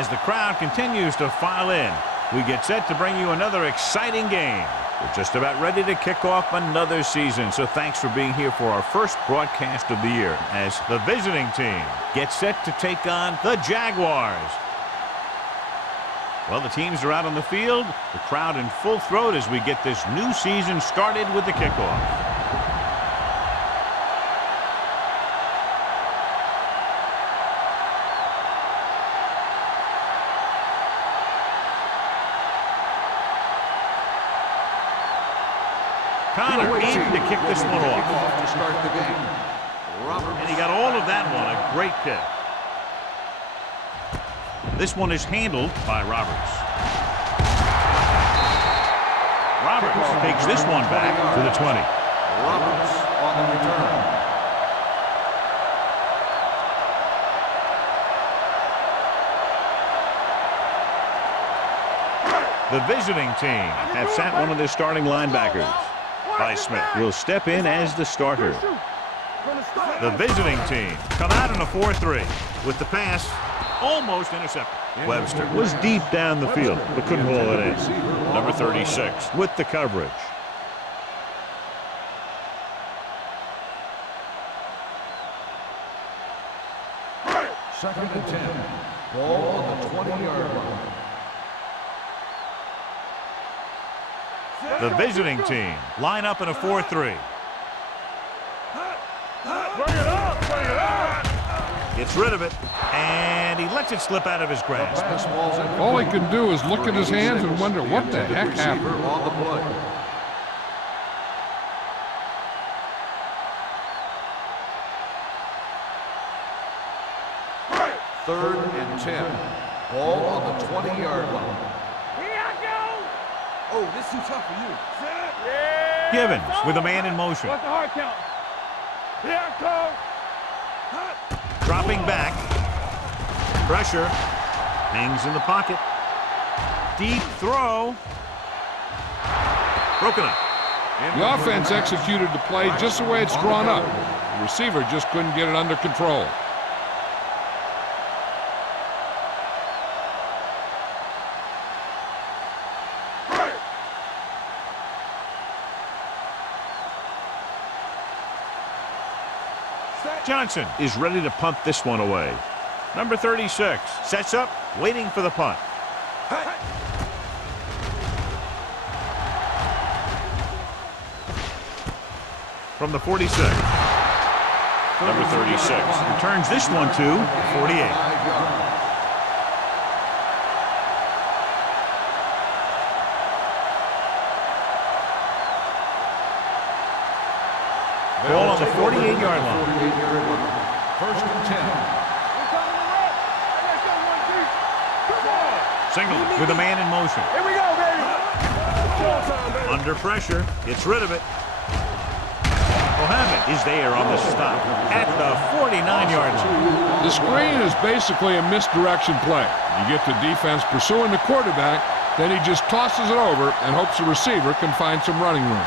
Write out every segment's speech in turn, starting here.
As the crowd continues to file in, we get set to bring you another exciting game. We're just about ready to kick off another season, so thanks for being here for our first broadcast of the year as the visiting team gets set to take on the Jaguars. Well, the teams are out on the field, the crowd in full throat as we get this new season started with the kickoff. Connor in to kick this one off. To start the game. And he got all of that one. A great kick. This one is handled by Roberts. Roberts takes this one back to the 20. Roberts on the return. The visiting team have sat one of their starting linebackers. Smith will step in as the starter. The visiting team come out in a 4-3 with the pass almost intercepted. Webster was deep down the field but couldn't haul it in. Number 36 with the coverage. Second and 10. Ball on the 20-yard line. The visiting team line up in a 4-3. Bring it up! Gets rid of it, and he lets it slip out of his grasp. All he can do is look at his hands and wonder what the heck happened. On the play. Third and 10. Ball on the 20-yard line. Oh, this is too tough for you. Yeah. Givens with a man in motion. What's the hard count? Here I come. Dropping back. Pressure. Hangs in the pocket. Deep throw. Broken up. The offense executed the play just the way it's drawn up. The receiver just couldn't get it under control. Johnson is ready to punt this one away. Number 36 sets up, waiting for the punt. From the 46. Number 36 returns this one to 48. Ball on the 48-yard line. First and 10. Single with a man in motion. Here we go, baby. Under pressure, gets rid of it. Mohammed is there on the stop at the 49-yard line. The screen is basically a misdirection play. You get the defense pursuing the quarterback, then he just tosses it over and hopes the receiver can find some running room.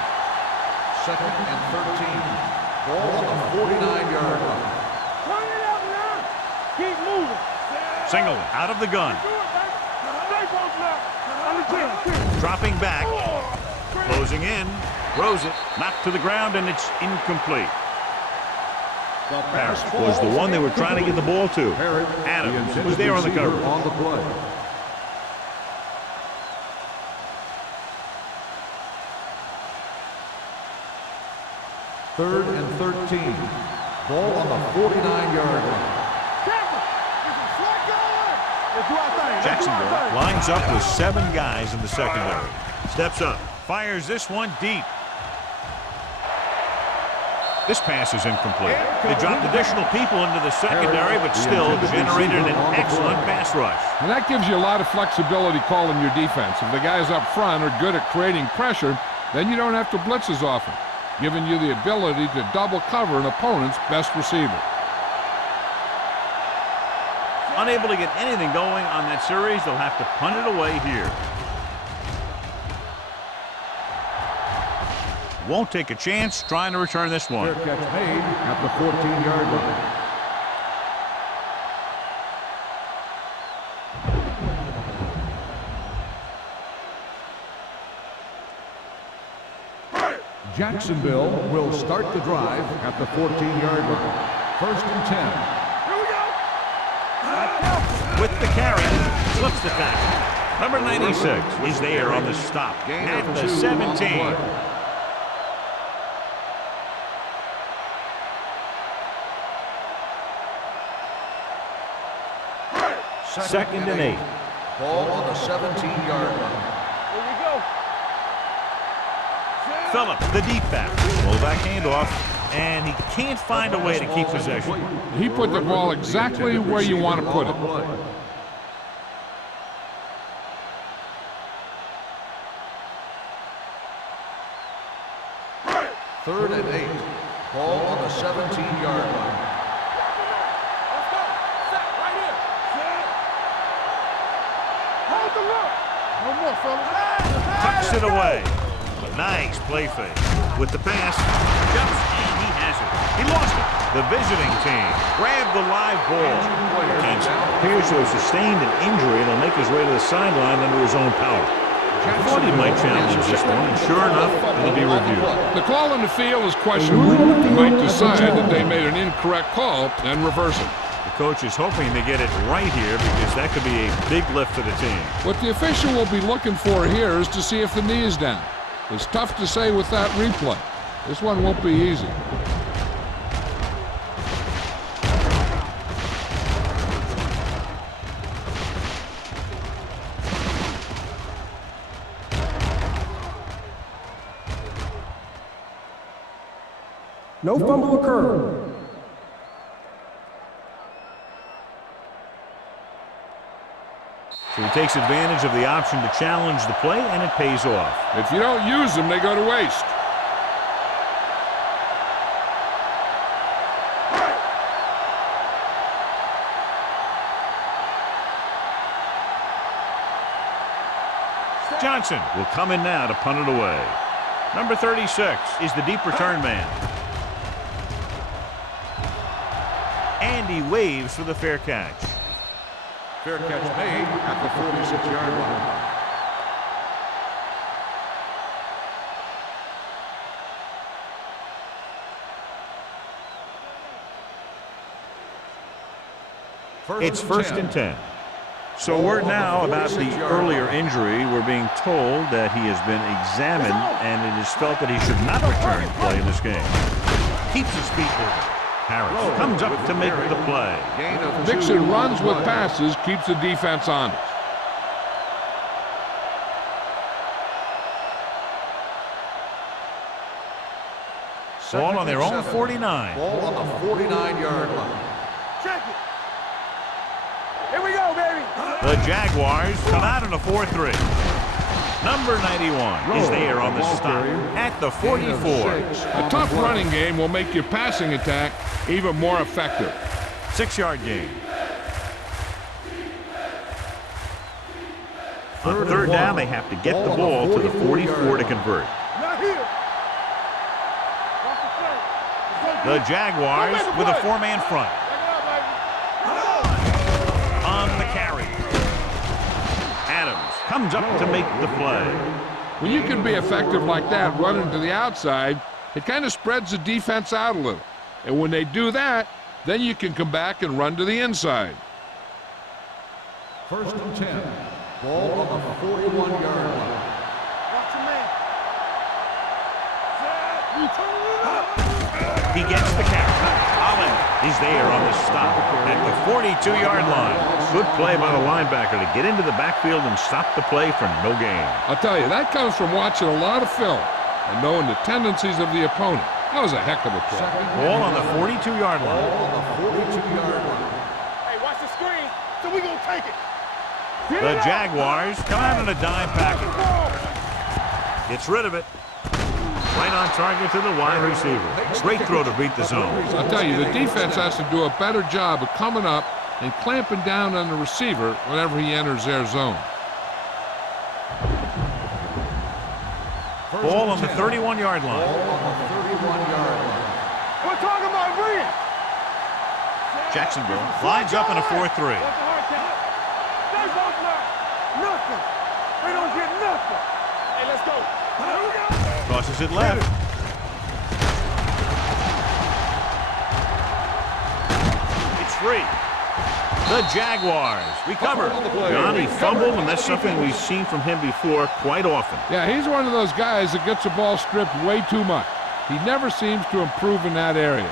Second and 13. Ball on the 49-yard line. Turn it up now. Keep moving. Single out of the gun. Dropping back. Closing in. Throws it. Knocked to the ground, and it's incomplete. Harris was the one they were trying to get the ball to. Adams was there on the cover. On the play. Third and 13. Ball on the 49-yard line. Jacksonville lines up with 7 guys in the secondary. Steps up. Fires this one deep. This pass is incomplete. They dropped additional people into the secondary, but still generated an excellent pass rush. And that gives you a lot of flexibility calling your defense. If the guys up front are good at creating pressure, then you don't have to blitz as often, giving you the ability to double cover an opponent's best receiver. Unable to get anything going on that series, they'll have to punt it away here. Won't take a chance trying to return this one. Fair catch made at the 14-yard line. Jacksonville will start the drive at the 14-yard line. 1st and 10. Here we go. With the carry, slips the tackle. Number 96 is there on the stop at the 17. Second and 8. Ball on the 17-yard line. Here we go. Phillips, the deep back. Full back handoff, and he can't find a way to keep possession. He put the ball exactly where you want to put it. 3rd and 8. Ball on the 17-yard line. Let's go. Set right here. Set. Hold the look. No more, fellas. Tucks it away. Nice play fake. With the pass, jumps, and he has it. He lost it. The visiting team grabbed the live ball. Appears to have sustained an injury and will make his way to the sideline under his own power. I thought he might challenge this one, and sure enough, it'll be reviewed. The call on the field is questionable. He might decide that they made an incorrect call and reverse it. The coach is hoping to get it right here because that could be a big lift for the team. What the official will be looking for here is to see if the knee is down. It's tough to say with that replay. This one won't be easy. No fumble occurred. So he takes advantage of the option to challenge the play, and it pays off. If you don't use them, they go to waste. Johnson will come in now to punt it away. Number 36 is the deep return man. And he waves for the fair catch. Fair catch made at the 46-yard line. It's 1st and 10. So word now about the earlier injury. We're being told that he has been examined and it is felt that he should not return to play in this game. Keeps his feet moving. Harris comes up to make the play. Mixon runs with passes, keeps the defense honest. Ball on their own 49. Ball on the 49-yard line. Check it. Here we go, baby. The Jaguars come out in a 4-3. Number 91 is there on the stop at the 44. A tough running game will make your passing attack even more effective. 6-yard gain. On 3rd down, they have to get the ball to the 44 to convert. Not here. The Jaguars with a 4-man front. On the carry. Adams comes up to make the play. When you can be effective like that, running to the outside, it kind of spreads the defense out a little. And when they do that, then you can come back and run to the inside. 1st and 10. Ball on the 41-yard line. Watch your man. He gets the carry. Holland is there on the stop at the 42-yard line. Good play by the linebacker to get into the backfield and stop the play for no gain. I'll tell you, that comes from watching a lot of film and knowing the tendencies of the opponent. That was a heck of a play. Ball on the 42-yard line. Ball on the 42-yard line. Hey, watch the screen. So we gonna take it. The Jaguars come out in a dime package. Gets rid of it. Right on target to the wide receiver. Great throw to beat the zone. I'll tell you, the defense has to do a better job of coming up and clamping down on the receiver whenever he enters their zone. Ball on the 31-yard line. Ball on the 31-yard line. We're talking about Reed. Jacksonville lines up in a 4-3. What's the hard count? They both not. Nothing. They don't get nothing. Hey, let's go. Here we go. Tosses it left. free. The Jaguars recover. Johnny fumbled, and that's something we've seen from him before quite often. Yeah, he's one of those guys that gets the ball stripped way too much. He never seems to improve in that area.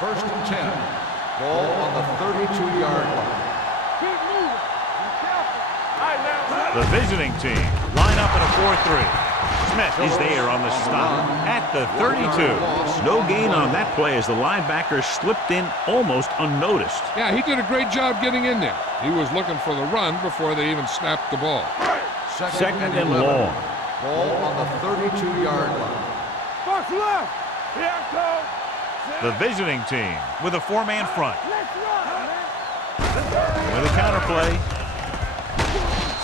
First and 10. Ball on the 32-yard line. Keep moving. Be careful. All right, now. The visiting team line up in a 4-3. Smith is there on the stop at the 32. No gain on that play as the linebacker slipped in almost unnoticed. Yeah, he did a great job getting in there. He was looking for the run before they even snapped the ball. Second and long. Ball on the 32-yard line. Box left. Here it goes. The visiting team with a 4-man front. Let's run, man. With a counterplay.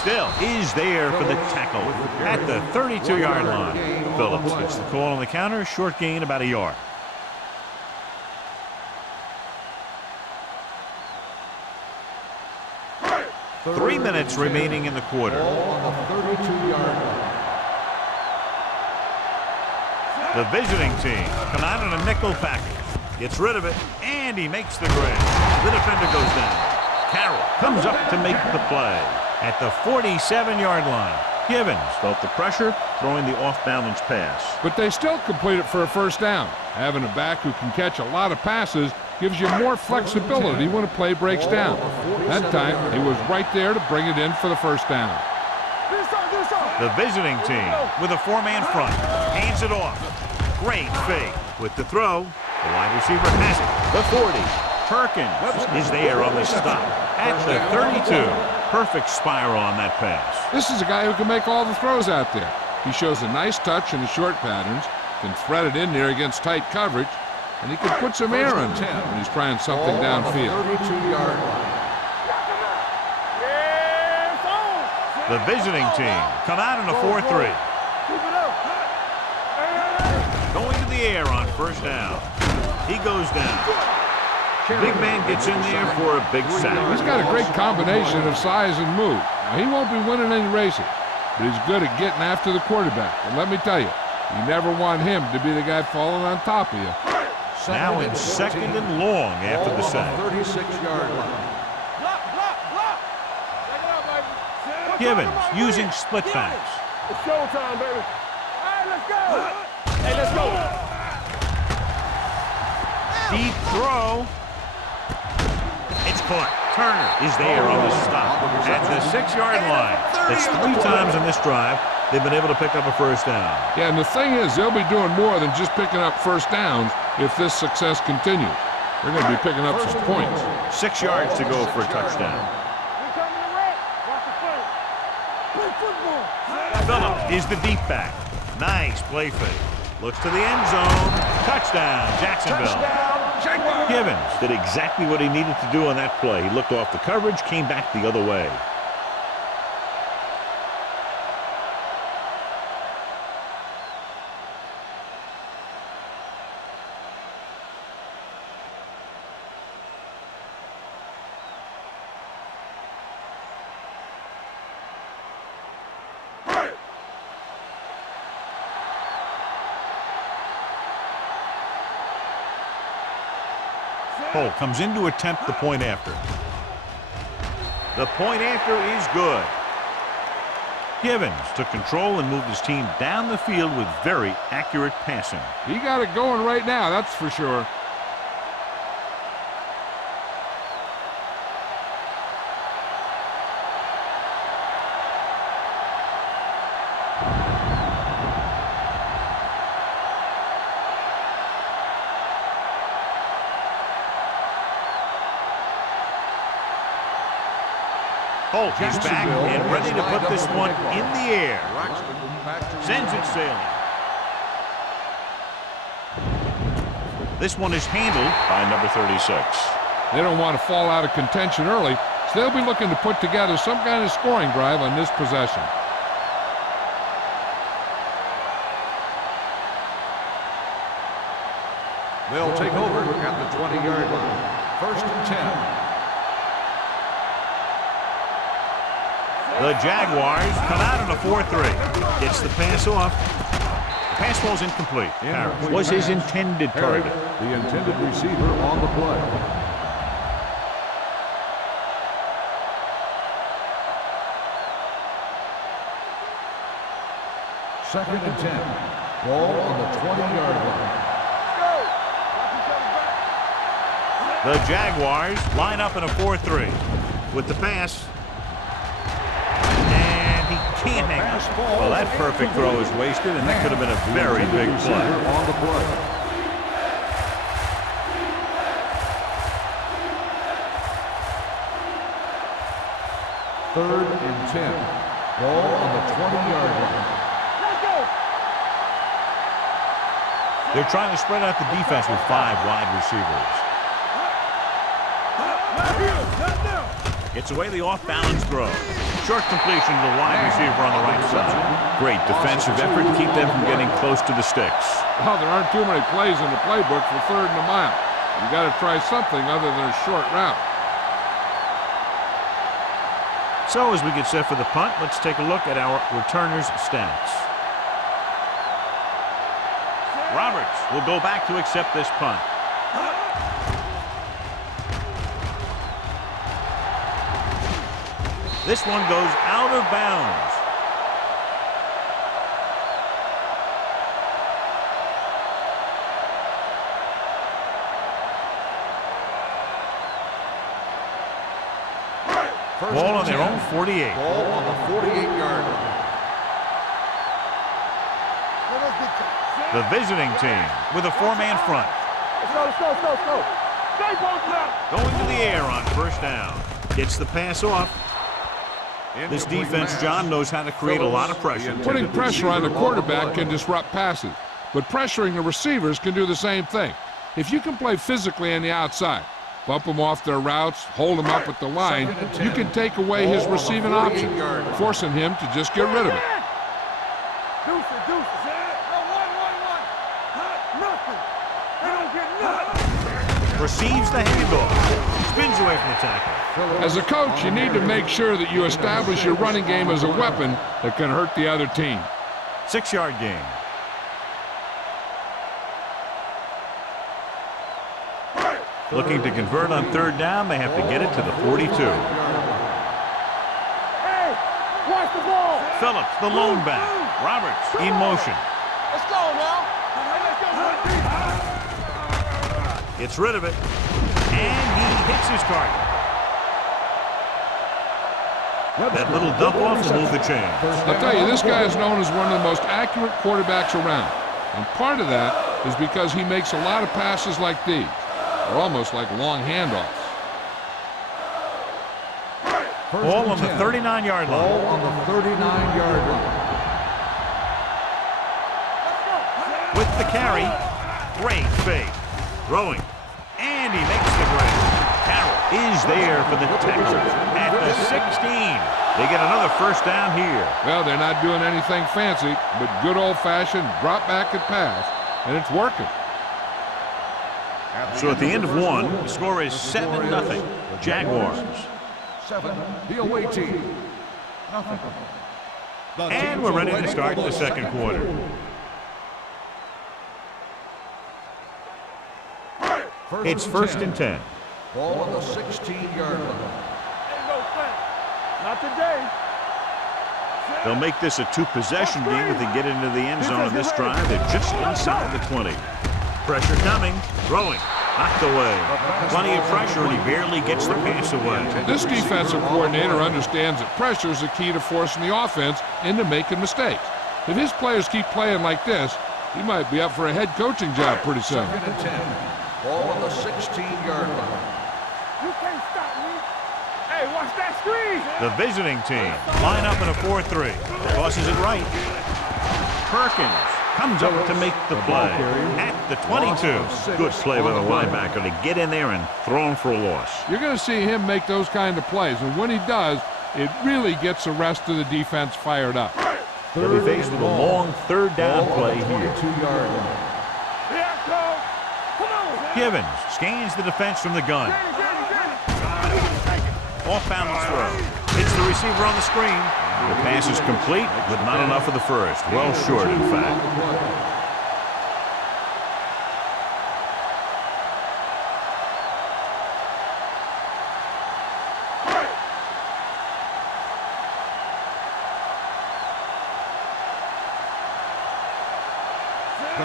Still is there for the tackle at the 32-yard line. Phillips gets the call on the counter. Short gain about a yard. Three minutes remaining in the quarter. Ball on the 32-yard line. The visiting team come out in a nickel package. Gets rid of it, and he makes the grab. The defender goes down. Carroll comes up to make the play at the 47-yard line. Givens felt the pressure, throwing the off-balance pass. But they still complete it for a first down. Having a back who can catch a lot of passes gives you more flexibility when a play breaks down. That time, he was right there to bring it in for the first down. The visiting team with a 4-man front hands it off. Great fake with the throw. The wide receiver has it. The 40. Perkins is there on the stop at the 32. Perfect spiral on that pass. This is a guy who can make all the throws out there. He shows a nice touch in the short patterns, can thread it in there against tight coverage, and he can put some air in it when he's trying something downfield. 32-yard line. The visiting team come out in a 4-3. Going to the air on first down. He goes down. Big man gets in there for a big sack. He's got a great combination of size and move. Now, he won't be winning any races, but he's good at getting after the quarterback. And let me tell you, you never want him to be the guy falling on top of you. Now in second and long after the sack. 36-yard line. Block. Take it up, baby. Givens using split backs. It's showtime, baby. All right, let's go. Hey, let's go. Deep throw. It's caught. Turner is there on the stop at the 6-yard line. That's 3 times in this drive they've been able to pick up a first down. Yeah, and the thing is, they'll be doing more than just picking up first downs if this success continues. They're going to be picking up some points. 6 yards to go for a touchdown. We coming to wreck. Watch the play. Play football. Phillips is the deep back. Nice play fake. Looks to the end zone. Touchdown, Jacksonville. Givens did exactly what he needed to do on that play. He looked off the coverage, came back the other way. Cole comes in to attempt the point after. The point after is good. Givens took control and moved his team down the field with very accurate passing. He got it going right now, that's for sure. Holt is back and ready to put this one in the air. Sends it sailing. This one is handled by number 36. They don't want to fall out of contention early, so they'll be looking to put together some kind of scoring drive on this possession. They'll take over at the 20-yard line. First and 10. The Jaguars come out in a 4-3. Gets the pass off. The pass falls incomplete. Harris was his intended Harris, target. the intended receiver on the play. Second and 10. Ball on the 20-yard line. The Jaguars line up in a 4-3 with the pass. And he can't hang on. Well, that perfect throw is wasted, and that could have been a very big play. On the play. Third and 10. Ball on the 20-yard line. They're trying to spread out the defense with 5 wide receivers. Gets away the off-balance throw. Short completion to the wide receiver on the right side. Great defensive effort to keep them from getting close to the sticks. Well, there aren't too many plays in the playbook for 3rd and a mile. You got to try something other than a short route. So as we get set for the punt, let's take a look at our returners' stats. Roberts will go back to accept this punt. This one goes out of bounds. Ball on their own 48. Ball on the 48-yard line. The visiting team with a 4-man front. Let's go. Stay both left. Going to the air on 1st down. Gets the pass off. This defense, John, knows how to create a lot of pressure. Putting pressure on the quarterback can disrupt passes, but pressuring the receivers can do the same thing. If you can play physically on the outside, bump them off their routes, hold them up at the line, you can take away his receiving option, forcing him to just get rid of it. Deuces. Nothing. They don't get nothing. Receives the handoff. Spins away from the tackle. As a coach, you need to make sure that you establish your running game as a weapon that can hurt the other team. 6-yard gain. Looking to convert on 3rd down, they have to get it to the 42. Hey, watch the ball. Phillips, the lone back. Roberts in motion. Let's go now. Gets rid of it. And he hits his target. That little dump off will move the chain. I'll tell you, this guy is known as one of the most accurate quarterbacks around. And part of that is because he makes a lot of passes like these. They're almost like long handoffs. Ball on the 39-yard line. Ball on the 39-yard line. With the carry, great fake. Throwing, and he makes the grab. Carroll is there for the Texans at the 16. They get another 1st down here. Well, they're not doing anything fancy, but good old-fashioned drop back and pass, and it's working. So at the end of 1, the score is 7-0. Jaguars. 7, the away team. Nothing. And we're ready to start the 2nd quarter. It's 1st and 10. Ball on the 16-yard line. Not today. They'll make this a 2-possession game if they get into the end zone on this drive. They're just inside the 20. Pressure coming. Throwing. Knocked away. Plenty of pressure, and he barely gets the pass away. This defensive coordinator understands that pressure is the key to forcing the offense into making mistakes. If his players keep playing like this, he might be up for a head coaching job pretty soon. 2nd and 10. Ball on the 16-yard line. You can't stop me. Hey, watch that screen. The visiting team line up in a 4-3. Tosses it right. Perkins comes up to make the play at the 22. Good play by the linebacker to get in there and throw him for a loss. You're going to see him make those kind of plays, and when he does, it really gets the rest of the defense fired up. They'll be faced with a long 3rd down play here. 22-yard line. Here I come. Come on. Givens scans the defense from the gun. Off balance throw. It's Gets the receiver on the screen. The pass is complete, but not enough for the first. Well short, in fact.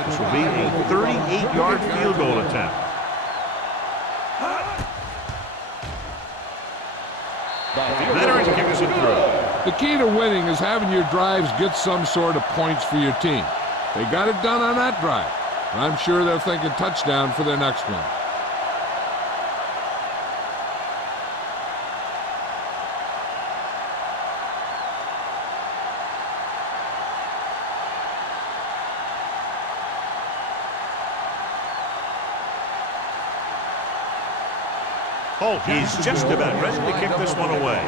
This will be a 38-yard field goal attempt. Veteran kickers it through. The key to winning is having your drives get some sort of points for your team. They got it done on that drive. And I'm sure they're thinking touchdown for their next one. Holt is just about ready to kick this one away.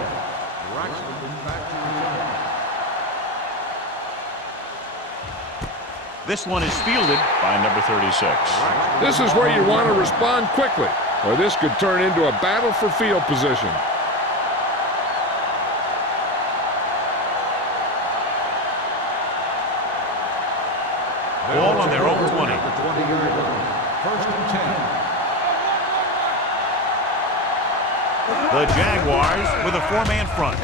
This one is fielded by number 36. This is where you want to respond quickly, or this could turn into a battle for field position. Ball on their own 20. First and 10. The Jaguars with a four-man front.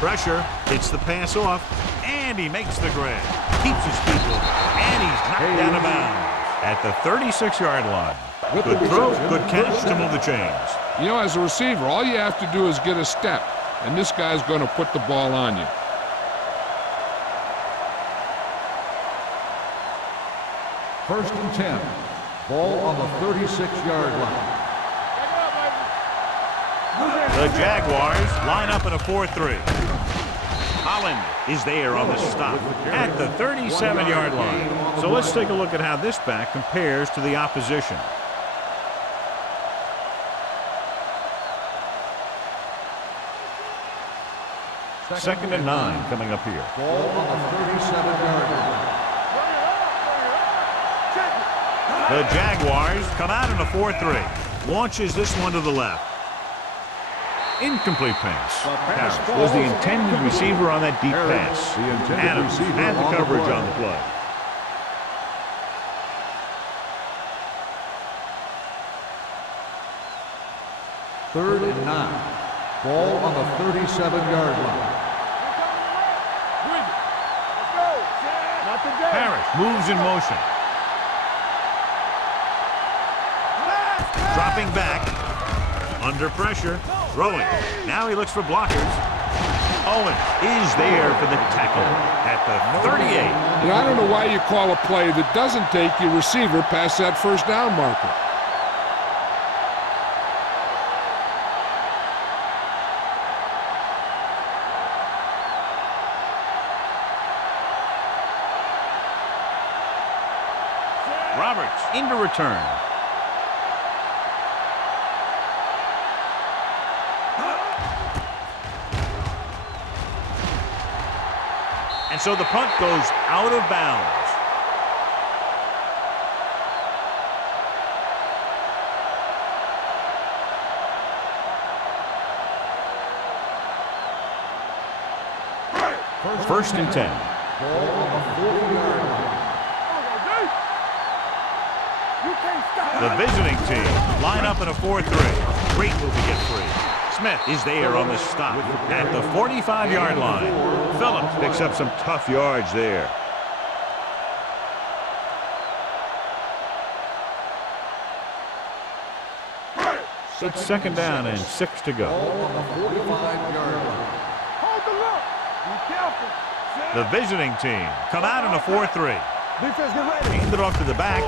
Pressure, hits the pass off, and he makes the grab. Keeps his people, and he's knocked out of bounds at the 36-yard line. Good throw, good catch to move the chains. You know, as a receiver, all you have to do is get a step, and this guy's going to put the ball on you. First and 10. Ball on the 36-yard line. The Jaguars line up in a 4-3. Holland is there on the stop at the 37-yard line. So let's take a look at how this back compares to the opposition. Second and 9 coming up here. Ball on the 37-yard line. The Jaguars come out in a 4-3. Launches this one to the left. Incomplete pass. Harris was the intended receiver on that deep pass. Adams had the coverage on the play. Third and 9. Ball on the 37-yard line. Harris moves in motion. Dropping back. Under pressure. Throwing. Now he looks for blockers. Owen is there for the tackle at the 38. And I don't know why you call a play that doesn't take your receiver past that first down marker. Roberts into return. And so the punt goes out of bounds. First and 10. Ball on the 40-yard line. The visiting team line up in a 4-3. Great move to get free. Smith is there on the stop at the 45-yard line. Phillips picks up some tough yards there. It's second down and 6 to go. Ball on the 45-yard line. Hold the look. Be careful. The visiting team come out in a 4-3. Defense, get ready. Hand it off to the back.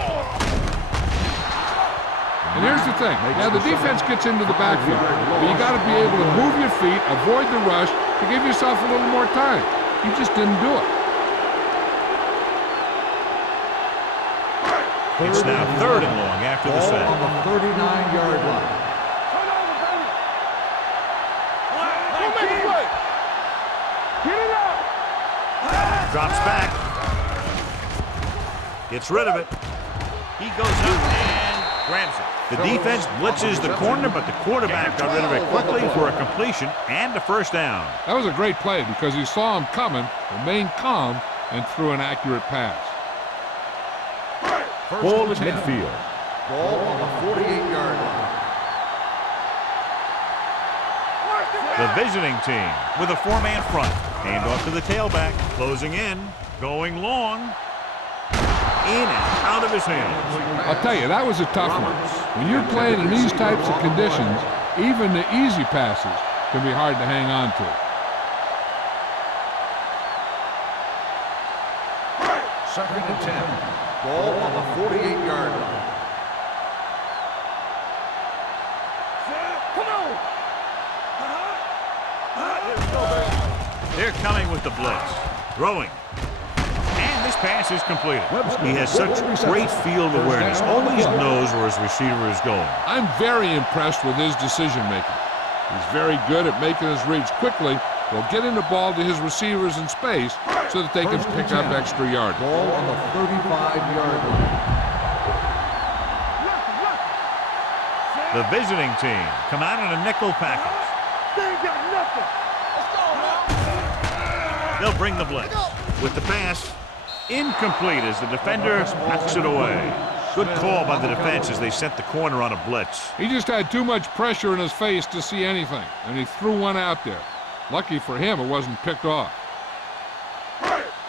And here's the thing. Now, the defense gets into the backfield, but you got to be able to move your feet, avoid the rush, to give yourself a little more time. You just didn't do it. It's now third and long after the Ball sack. on the 39-yard line. Turn over, baby. Don't make a play. Get it out. Drops back. Gets rid of it. He goes up and grabs it. The defense blitzes the corner, but the quarterback got rid of it quickly for a completion and a first down. That was a great play because he saw him coming, remained calm, and threw an accurate pass. Ball at midfield. Ball on the 48-yard line. The visiting team with a four-man front. Hand off to the tailback. Closing in. Going long. In and out of his hands. I'll tell you, that was a tough one. When you're playing in these types of conditions, even the easy passes can be hard to hang on to. Second and 10. Ball on the 48-yard line. They're coming with the blitz. Throwing. And this pass is completed. He has such great field awareness. Always knows where his receiver is going. I'm very impressed with his decision-making. He's very good at making his reads quickly. He'll get in the ball to his receivers in space so that they can pick up extra yards. Ball on the 35-yard line. The visiting team come out in a nickel package. They ain't got nothing. They'll bring the blitz. With the pass, incomplete as the defender knocks it away. Good call by the defense as they sent the corner on a blitz. He just had too much pressure in his face to see anything, and he threw one out there. Lucky for him, it wasn't picked off.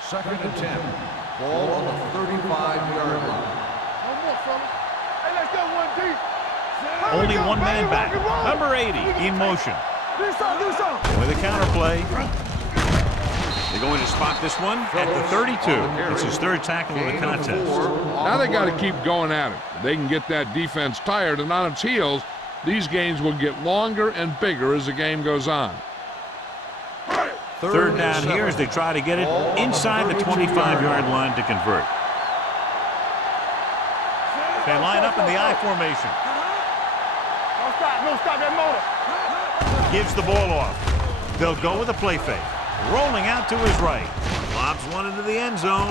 Second and 10. Ball on the 35-yard line. No more, fella. Hey, let's go one deep. Only one man back. Number 80 in motion. Do something. With a counter play. They're going to spot this one at the 32. It's his third tackle of the contest. Now they got to keep going at it. If they can get that defense tired and on its heels, these games will get longer and bigger as the game goes on. Third down here as they try to get it inside the 25-yard line to convert. They line up in the I formation. No stop that motor. Gives the ball off. They'll go with a play fake. Rolling out to his right. Lobs one into the end zone.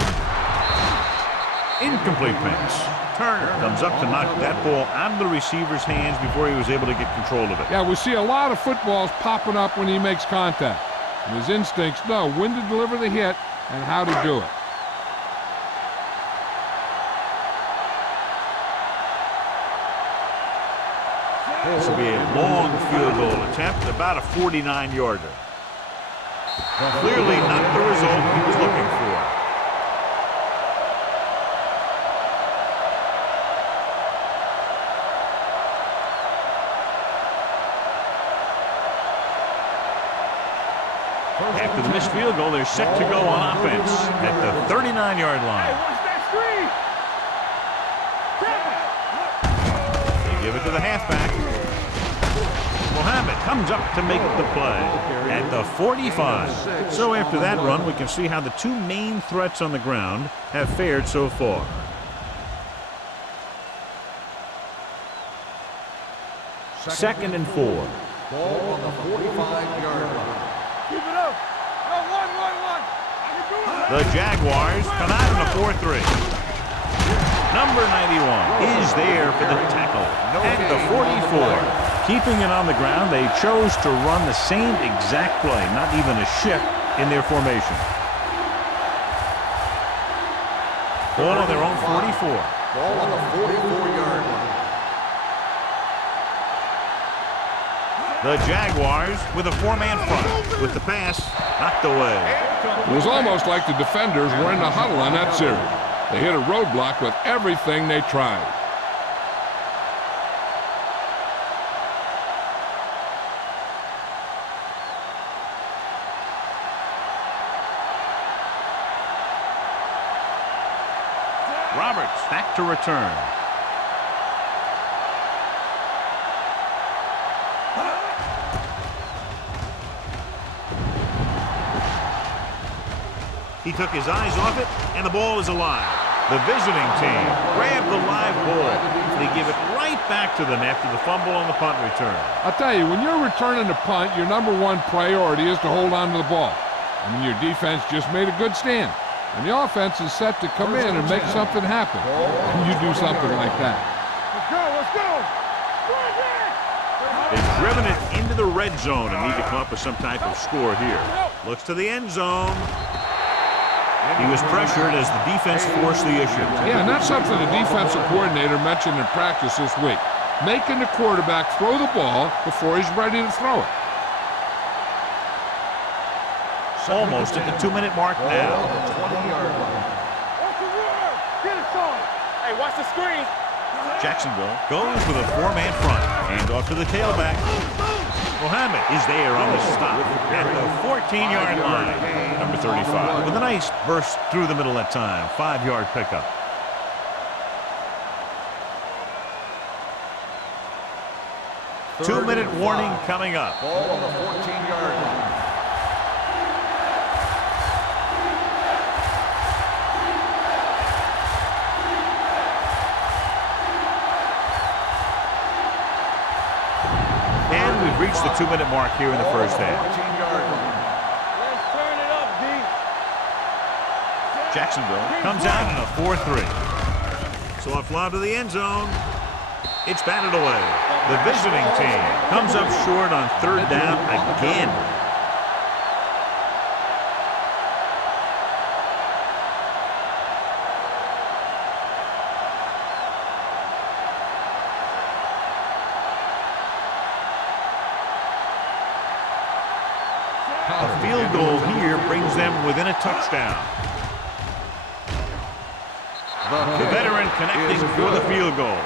Incomplete pass. Turner comes up to knock that ball out of the receiver's hands before he was able to get control of it. Yeah, we see a lot of footballs popping up when he makes contact. And his instincts know when to deliver the hit and how to do it. This will be a long field goal attempt, about a 49-yarder. Clearly not the result he was looking for. After the missed field goal, they're set to go on offense at the 39-yard line. Watch that screen. They give it to the halfback. Mohammed comes up to make the play at the 45. So after that run, we can see how the two main threats on the ground have fared so far. Second and 4. Ball on the 45-yard line. Keep it up. No, one. I can do it. The Jaguars come out in a 4-3. Number 91 is there for the tackle at the 44. Keeping it on the ground, they chose to run the same exact play, not even a shift in their formation. Ball on their own 44. Ball on the 44-yard line. The Jaguars with a four-man front. With the pass knocked away. It was almost like the defenders were in the huddle on that series. They hit a roadblock with everything they tried. Roberts back to return. He took his eyes off it, and the ball is alive. The visiting team grabbed the live ball. They give it right back to them after the fumble on the punt return. I'll tell you, when you're returning a punt, your number one priority is to hold on to the ball. I mean, your defense just made a good stand. And the offense is set to come in and make something happen. And you do something like that. Let's go. They've driven it into the red zone and need to come up with some type of score here. Looks to the end zone. He was pressured as the defense forced the issue. Yeah, and that's something the defensive coordinator mentioned in practice this week. Making the quarterback throw the ball before he's ready to throw it. Almost at the 2-minute mark now. Hey, watch the screen. Jacksonville goes with a 4-man front. Hand off to the tailback. Mohammed is there on the stop at the 14-yard line. Number 35 with a nice burst through the middle that time. 5-yard pickup. Two-minute warning coming up. Ball on the 14-yard line. And we've reached the 2-minute mark here in the first half. 14-yard line. Let's turn it up, D. Jacksonville comes out in a 4-3. Soft lob to the end zone. It's batted away. The visiting team comes up short on 3rd down again. A field goal here brings them within a touchdown. The veteran connecting for the field goal.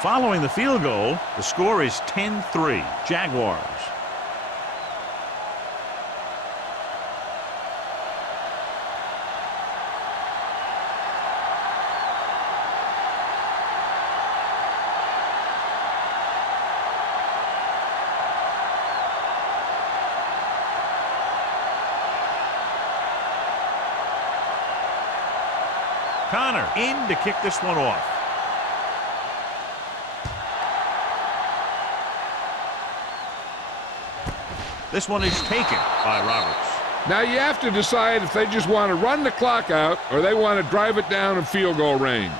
Following the field goal, the score is 10-3, Jaguars. Connor in to kick this one off. This one is taken by Roberts. Now you have to decide if they just want to run the clock out or they want to drive it down in field goal range.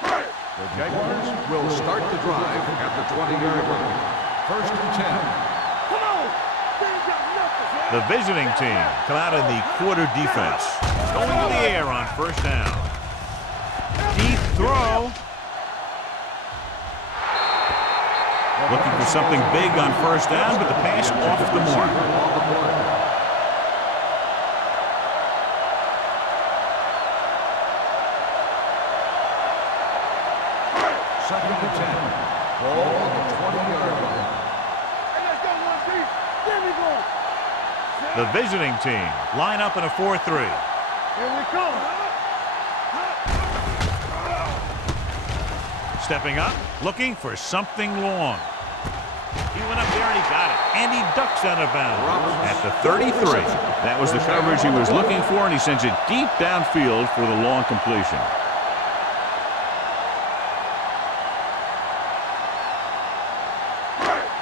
The Jaguars will start the drive at the 20-yard line. 1st and 10. The visiting team come out in the quarter defense. Going to the air on 1st down. Deep throw. Looking for something big on 1st down, but the pass off the mark. Second and 10. Ball on the 20-yard line. The visiting team line up in a 4-3. Here we come. Stepping up, looking for something long. He went up there and he got it. And he ducks out of bounds at the 33. That was the coverage he was looking for, and he sends it deep downfield for the long completion.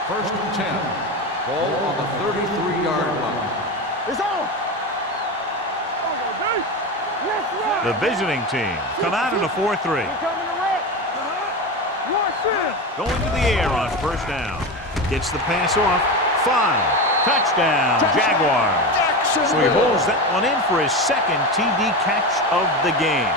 First and 10. Ball on the 33-yard line. It's on. The visiting team come out in a 4-3. Going to the air on 1st down. Gets the pass off. 5. Touchdown, Jaguars. So he holds that one in for his 2nd TD catch of the game.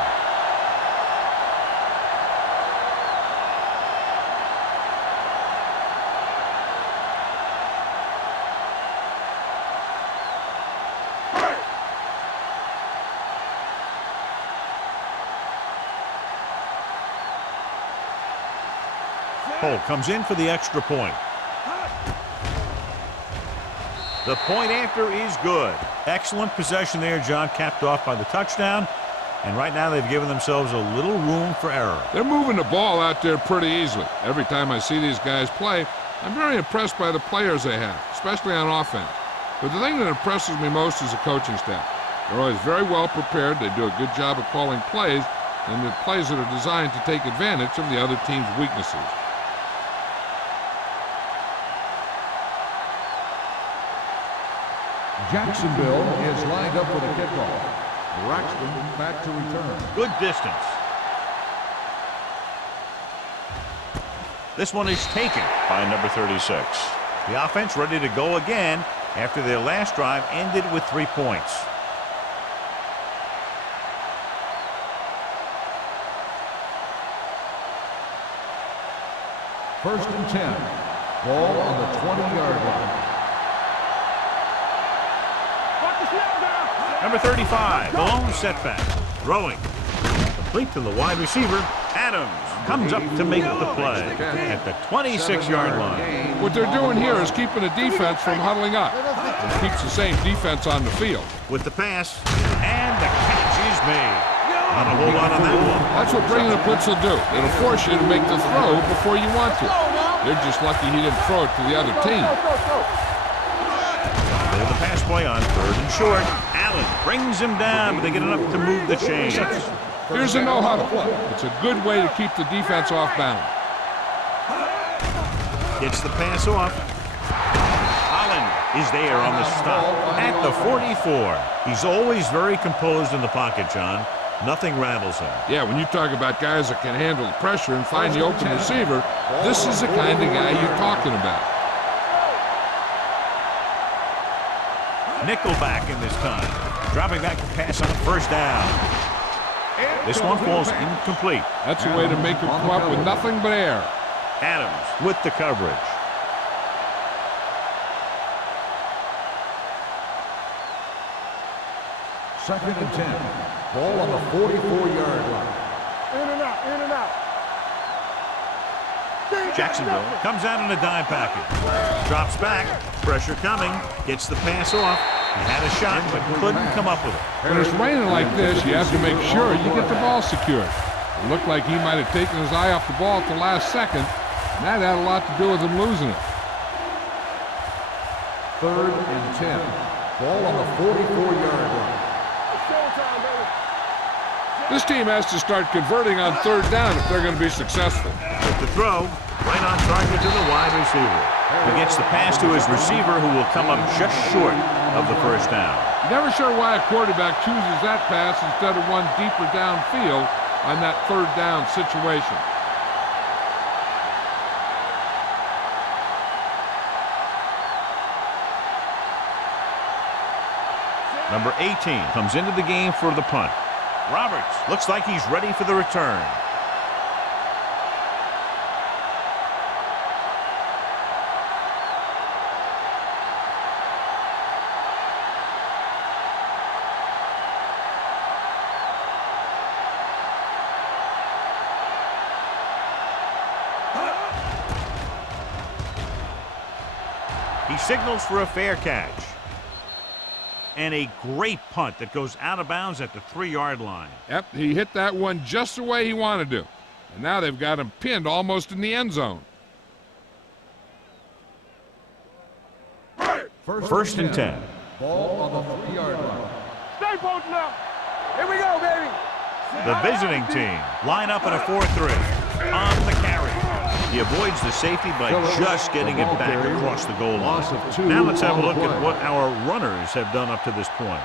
Holt comes in for the extra point. The point after is good. Excellent possession there, John, capped off by the touchdown. And right now they've given themselves a little room for error. They're moving the ball out there pretty easily. Every time I see these guys play, I'm very impressed by the players they have, especially on offense. But the thing that impresses me most is the coaching staff. They're always very well prepared. They do a good job of calling plays, and the plays that are designed to take advantage of the other team's weaknesses. Jacksonville is lined up for the kickoff. Braxton back to return. Good distance. This one is taken by number 36. The offense ready to go again after their last drive ended with 3 points. First and 10. Ball on the 20-yard line. Number 35, the lone setback. Throwing. Complete to the wide receiver. Adams comes up to make the play at the 26-yard line. What they're doing here is keeping the defense from huddling up. It keeps the same defense on the field. With the pass, and the catch is made. Not a whole lot on that one. That's what bringing a blitz will do. It'll force you to make the throw before you want to. They're just lucky he didn't throw it to the other team. There's the pass play on 3rd and short. Allen brings him down, but they get enough to move the chains. Here's a no-huddle. It's a good way to keep the defense off balance. Gets the pass off. Allen is there on the stop at the 44. He's always very composed in the pocket, John. Nothing rattles him. Yeah, when you talk about guys that can handle the pressure and find the open receiver, this is the kind of guy you're talking about. Nickelback in this time. Dropping back to pass on 1st down. This one falls incomplete. That's a way to make him come up with nothing but air. Adams with the coverage. Second and 10. Ball on the 44-yard line. In and out, in and out. Jacksonville comes out in a dime package. Drops back. Pressure coming. Gets the pass off. He had a shot, but couldn't come up with it. When it's raining like this, you have to make sure you get the ball secured. It looked like he might have taken his eye off the ball at the last second, and that had a lot to do with him losing it. 3rd and 10. Ball on the 44-yard line. This team has to start converting on 3rd down if they're going to be successful. With the throw, right on target to the wide receiver. He gets the pass to his receiver, who will come up just short of the 1st down. Never sure why a quarterback chooses that pass instead of one deeper downfield on that 3rd down situation. Number 18 comes into the game for the punt. Roberts looks like he's ready for the return. He signals for a fair catch. And a great punt that goes out of bounds at the 3-yard line. Yep, he hit that one just the way he wanted to. And now they've got him pinned almost in the end zone. First and 10. Ball on the 3-yard line. Stay posted up. Here we go, baby. The visiting team line up in a 4-3 on the carry. He avoids the safety by just getting it back across the goal line. Now let's have a look at what our runners have done up to this point.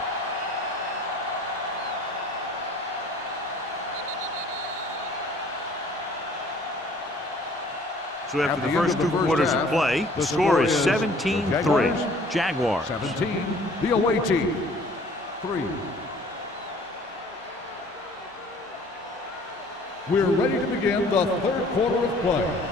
So after the first 2 quarters of play, the score is 17-3. Jaguars. 17, the away team. 3. We're ready to begin the 3rd quarter of play.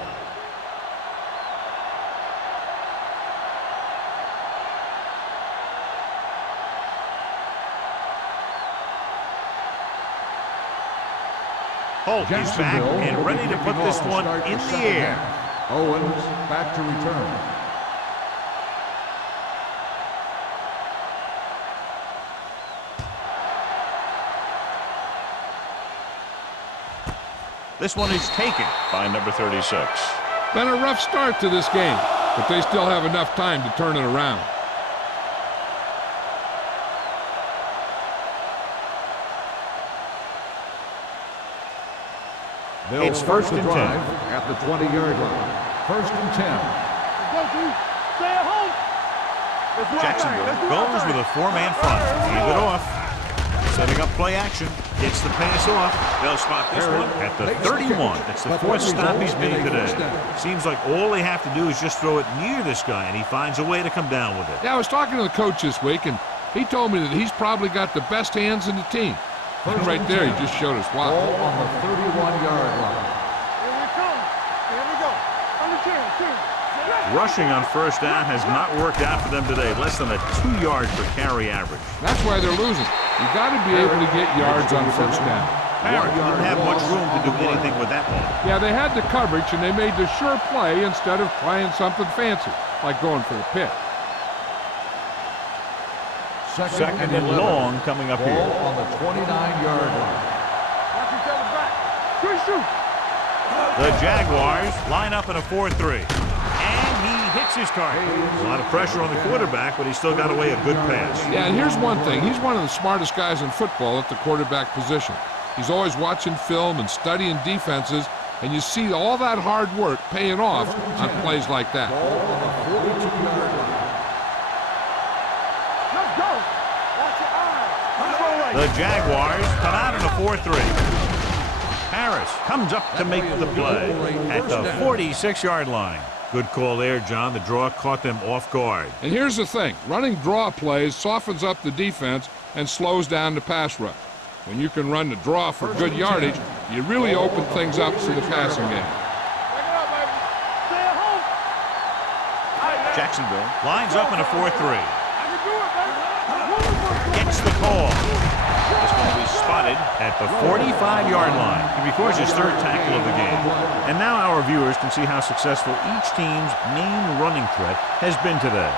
Holt is back and ready to put this one in the air. Owens back to return. This one is taken by number 36. Been a rough start to this game, but they still have enough time to turn it around. It's first and 10 at the 20-yard line. First and 10. Stay at home. Jacksonville goes with a 4-man front. Hand it off. Setting up play action. Gets the pass off. They'll spot this one at the 31. It's the fourth stop he's made today. Seems like all they have to do is just throw it near this guy, and he finds a way to come down with it. Yeah, I was talking to the coach this week, and he told me that he's probably got the best hands in the team. And right there, he just showed us why. Ball on the 31-yard line. Here we come. Here we go. On the 10. Rushing on first down has not worked out for them today. Less than a 2-yard per carry average. That's why they're losing. You got to be able to get yards on first down. Parrott didn't have much room to do anything with that one. Yeah, they had the coverage, and they made the sure play instead of trying something fancy, like going for a pick. Second and long coming up here. Ball on the 29-yard line. Watch each other back. Shoot. The Jaguars line up in a 4-3. And he hits his target. A lot of pressure on the quarterback, but he still got away a good pass. Yeah, and here's one thing. He's one of the smartest guys in football at the quarterback position. He's always watching film and studying defenses, and you see all that hard work paying off on plays like that. Ball on the 42-yard line. Let's go. Watch your eyes. The Jaguars come out in a 4-3. Harris comes up to make the play at the 46-yard line. Good call there, John. The draw caught them off guard. And here's the thing. Running draw plays softens up the defense and slows down the pass rush. When you can run the draw for good yardage, you really open things up for the passing game. Jacksonville lines up in a 4-3. Gets the call. This one will be spotted at the 45-yard line. He records his third tackle of the game. And now our viewers can see how successful each team's main running threat has been today.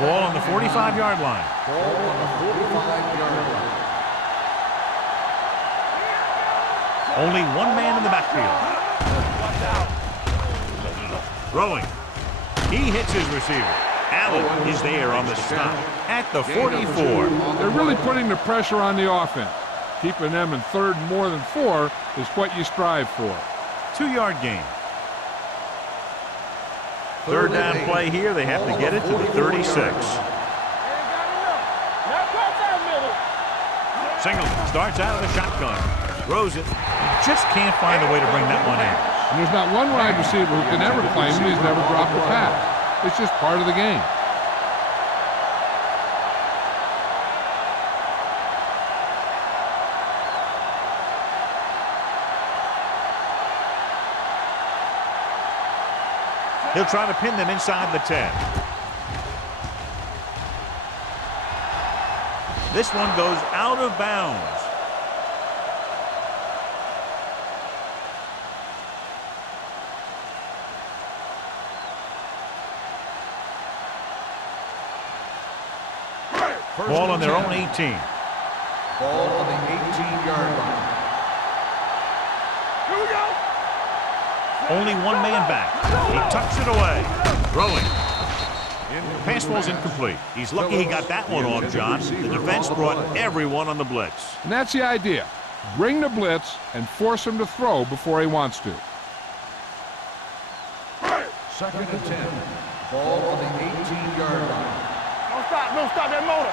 Ball on the 45-yard line. Ball on the 45-yard line. Only one man in the backfield. Throwing. He hits his receiver. Allen is there on the stop at the 44. They're really putting the pressure on the offense. Keeping them in third and more than 4 is what you strive for. 2-yard gain. Third down play here. They have to get it to the 36. Singleton starts out of the shotgun. Throws it. Just can't find a way to bring that one in. And there's not one wide receiver who can ever claim he's never dropped a pass. It's just part of the game. He'll try to pin them inside the 10. This one goes out of bounds. Ball on their own 18. Ball on the 18-yard line. Here we go. Only one man back. He tucks it away. Throwing. Pass ball's incomplete. He's lucky he got that one off, John. The defense brought everyone on the blitz. And that's the idea. Bring the blitz and force him to throw before he wants to. Second and 10. Ball on the 18-yard line. Don't stop that motor.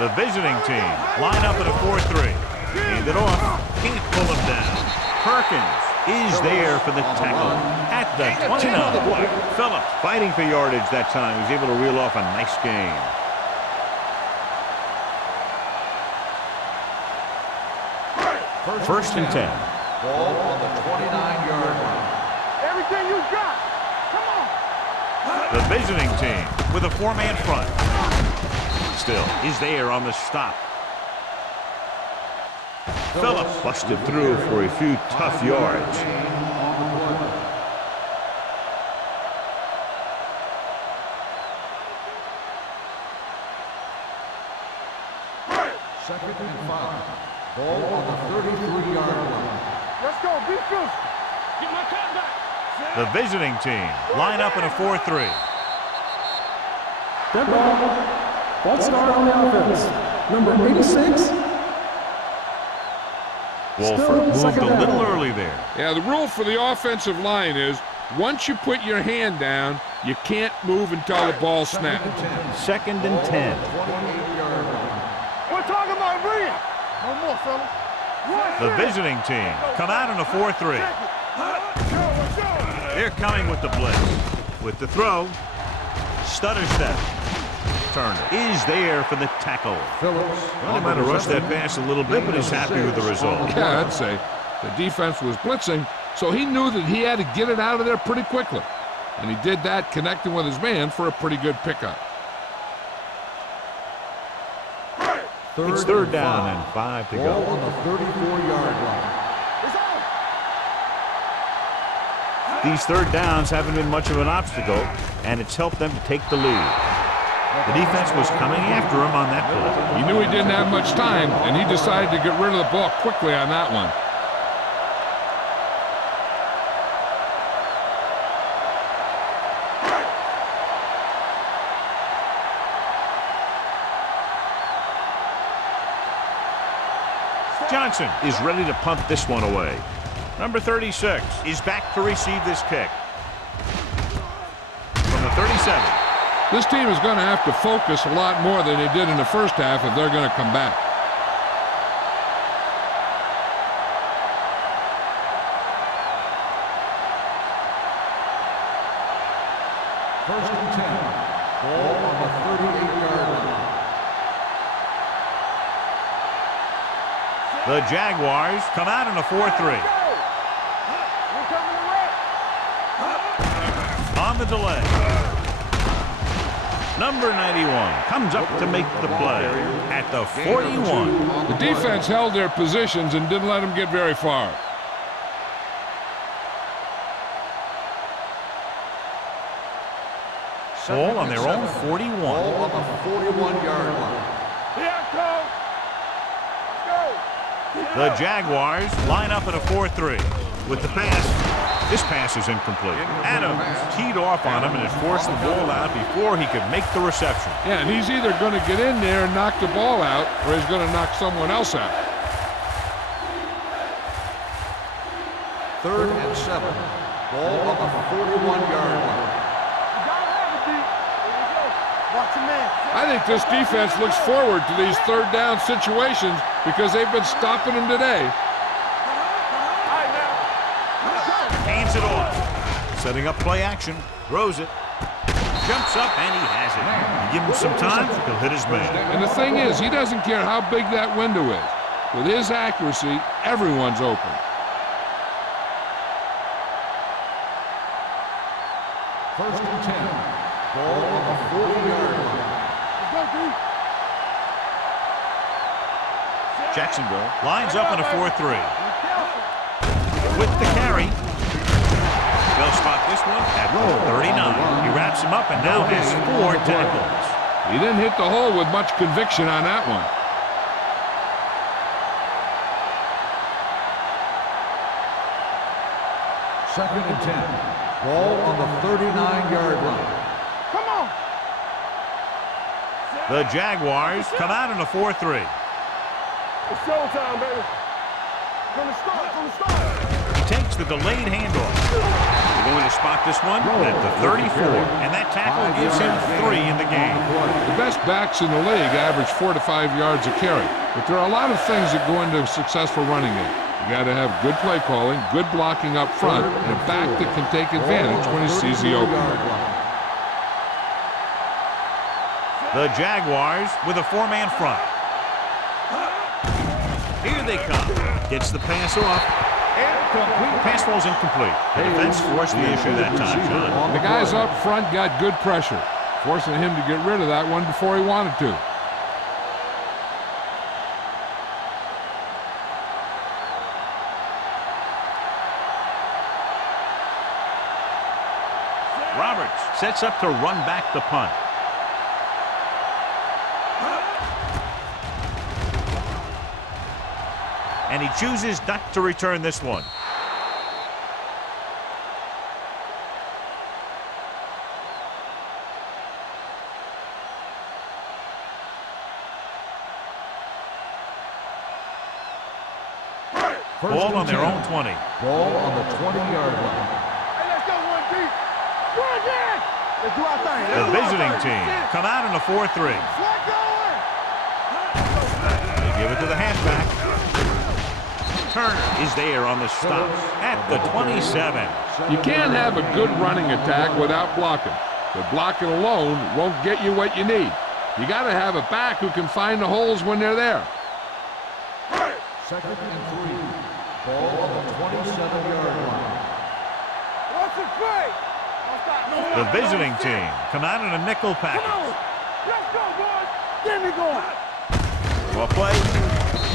The visiting team line up in a 4-3. Hand it off. Can't pull him down. Perkins is there for the tackle at the 29. Phillips fighting for yardage that time. He's able to reel off a nice gain. First and 10. Ball on the 29-yard line. Everything you got. Come on. The visiting team with a 4-man front. Still is there on the stop. Phillips busted through for a few tough yards. Second and 5. Ball on the 33-yard line. Let's go. Be good. Get my cat back. The visiting team line up in a 4-3. Dead ball. False start on the offense. Number 86. Wolford moved a little early there. Yeah, the rule for the offensive line is once you put your hand down, You can't move until the ball snaps. Second and 10. 28-yard line. We're talking about Bree. No more, fellas. The visiting team come out in a 4-3. They're coming with the blitz. With the throw, stutter step. Turner is there for the tackle. Phillips. Well, they might have rushed that pass a little bit, but he's happy with the result. Yeah, I'd say. The defense was blitzing, so he knew that he had to get it out of there pretty quickly. And he did that, connecting with his man for a pretty good pickup. It's third down and 5 to Ball go. on the 34-yard line. These third downs haven't been much of an obstacle, and it's helped them to take the lead. The defense was coming after him on that play. He knew he didn't have much time, and he decided to get rid of the ball quickly on that one. Johnson is ready to punt this one away. Number 36 is back to receive this kick. From the 37. This team is going to have to focus a lot more than they did in the first half if they're going to come back. First and 10. Ball on the 38-yard line. The Jaguars come out in a 4-3. On the delay. Number 91 comes up to make the play at the 41. The defense held their positions and didn't let them get very far. Ball on their own 41. Ball on the 41-yard line. The Jaguars line up in a 4-3. With the pass, this pass is incomplete. Adams teed off on him and had forced the ball out before he could make the reception. Yeah, and he's either going to get in there and knock the ball out, or he's going to knock someone else out. Third and 7. Ball on the 41-yard line. I think this defense looks forward to these third down situations because they've been stopping them today. Hands it off. Setting up play action. Throws it. Jumps up and he has it. You give him some time, he'll hit his man. And the thing is, he doesn't care how big that window is. With his accuracy, everyone's open. First and 10. Ball on the 40-yard line. Jacksonville lines up in a 4-3. With the carry. They'll spot this one at the 39. He wraps him up and now has 4 tackles. He didn't hit the hole with much conviction on that one. Second and 10. Ball on the 39-yard line. Come on. The Jaguars come out in a 4-3. It's showtime, baby. From the start. He takes the delayed handoff. They're going to spot this one at the 34. And that tackle gives him 3 in the game. The best backs in the league average 4 to 5 yards a carry. But there are a lot of things that go into a successful running game. You got to have good play calling, good blocking up front, and a back that can take advantage when he sees the opening. The Jaguars with a 4-man front. Here they come. Gets the pass off. Pass falls incomplete. The defense forced the issue that time, John. The guys up front got good pressure, forcing him to get rid of that one before he wanted to. Roberts sets up to run back the punt. And he chooses not to return this one. Ball on their own 20. Ball on the 20-yard line. Hey, let's go 1 deep. Run that. Let's do our thing. The visiting team come out in a 4-3. They give it to the halfback. Turner is there on the stop at the 27. You can't have a good running attack without blocking. But blocking alone won't get you what you need. You got to have a back who can find the holes when they're there. 2nd and 3. Ball on the 27-yard line. What's the play? The visiting team come out in a nickel package. Let's go, boys. Get me going. Well play.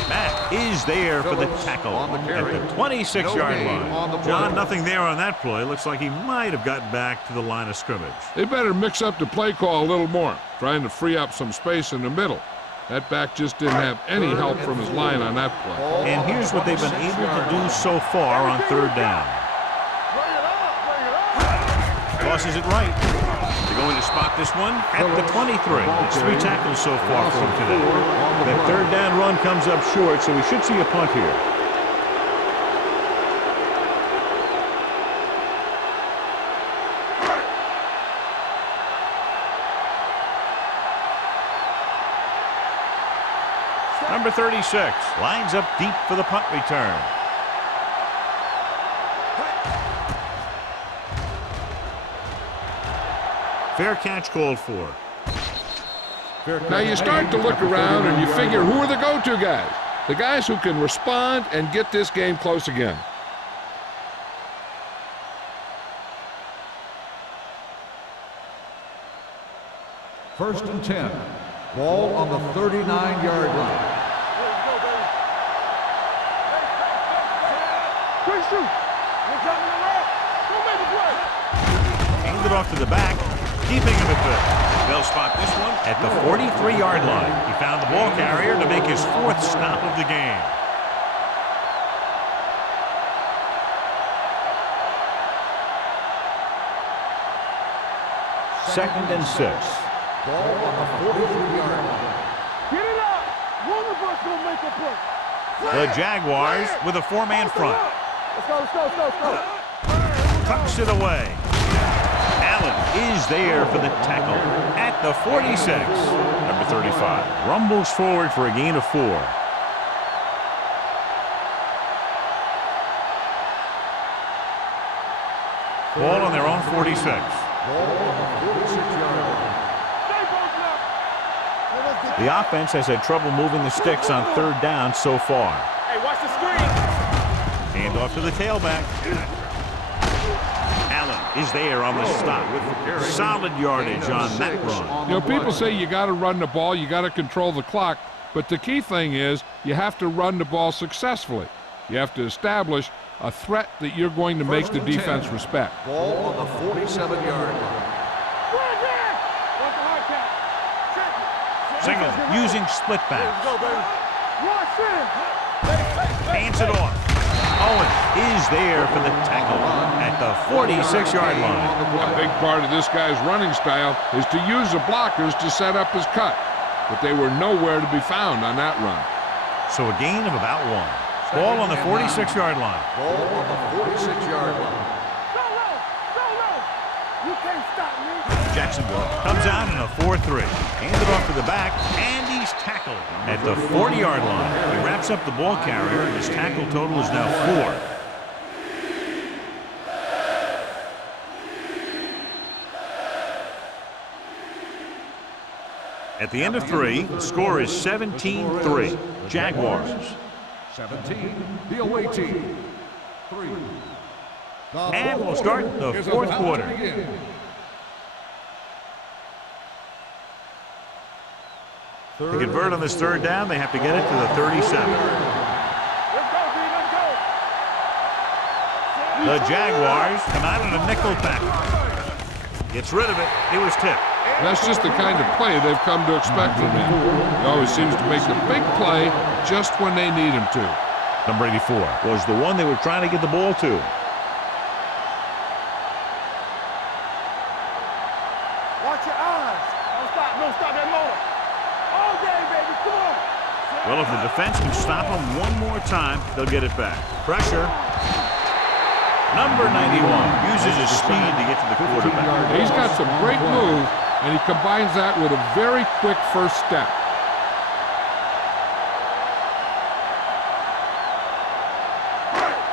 Matt is there for the tackle on the carry. at the 26-yard No gain on the line. play. John, nothing there on that play. Looks like he might have gotten back to the line of scrimmage. They better mix up the play call a little more, trying to free up some space in the middle. That back just didn't have any help from his line on that play. And here's what they've been able to do so far on 3rd down. Tosses it right. They're going to spot this one at the 23. It's 3 tackles so far for him today. That 3rd down run comes up short, so we should see a punt here. Number 36 lines up deep for the punt return. Fair catch called for. Now you start to look around and you figure, who are the go-to guys? The guys who can respond and get this game close again. First and 10. Ball on the 39-yard line. Quick shoot. We're coming around. Go make a play. Handed off to the back. Keeping him at the. They'll spot this one at the 43-yard line. He found the ball carrier to make his 4th stop of the game. Second and 6. Ball on the 43-yard line. Get it up. One of us gonna make a play. The Jaguars with a 4-man front. Let's go, let's go, let's go, let's go. Tucks it away. Allen is there for the tackle at the 46. Number 35 rumbles forward for a gain of 4. Ball on their own 46. Ball on the 46-yard line. The offense has had trouble moving the sticks on 3rd down so far. Hey, watch the screen. Hand off to the tailback. Allen is there on the stop. Solid yardage on that run. You know, people say you got to run the ball, you got to control the clock, but the key thing is you have to run the ball successfully. You have to establish a threat that you're going to make the defense respect. Ball on the 47-yard line. Single using split backs. Go, baby. Watch it. Hands it off. Owen is there for the tackle at the 46-yard line. A big part of this guy's running style is to use the blockers to set up his cut, but they were nowhere to be found on that run. So a gain of about 1. Ball on the 46-yard line. Ball on the 46-yard line. Go low. Go low. You can't stop me. Jacksonville comes out in a 4-3. Handed off to the back, and he's tackled at the 40-yard line. He wraps up the ball carrier, and his tackle total is now 4. At the end of 3, the score is 17-3. Jaguars. 17, the away team. 3. And we'll start the 4th quarter. To convert on this 3rd down, they have to get it to the 37. Let's go, B. Let's go. The Jaguars come out in a nickel package. Gets rid of it. He was tipped. That's just the kind of play they've come to expect from him. He always seems to make the big play just when they need him to. Number 84 was the one they were trying to get the ball to. Watch your eyes. Don't stop that motor. All day, baby. Come on. Well, if the defense can stop them one more time, they'll get it back. Pressure. Number 91 using uses his speed to get to the quarterback. He's got some great move, and he combines that with a very quick first step.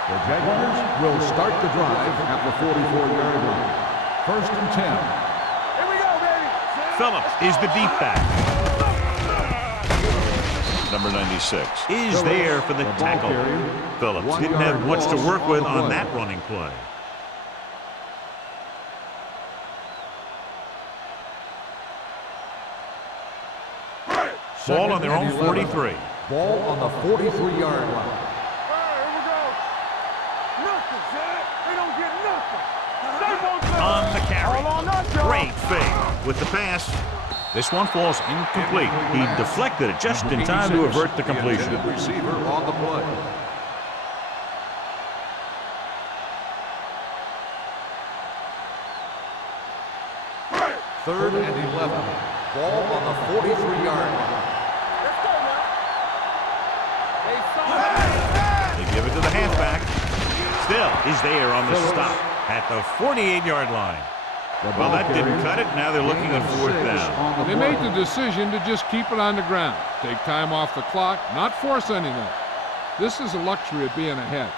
The Jaguars will start the drive at the 44-yard line. First and 10. Here we go, baby. Phillips is the deep back. Number 96 is there for the tackle. Phillips didn't have much to work with on that running play. Ball on their own 43. Ball on the 43-yard line. On the carry. Great fake with the pass. This one falls incomplete. He deflected it just in time to avert the completion. The receiver on the play. Third and 11. Ball on the 43-yard line. They give it to the halfback. Still is there on the stop at the 48-yard line. Well, that didn't cut it. Now they're looking at fourth down. They made the decision to just keep it on the ground. Take time off the clock, not force anything. This is the luxury of being ahead.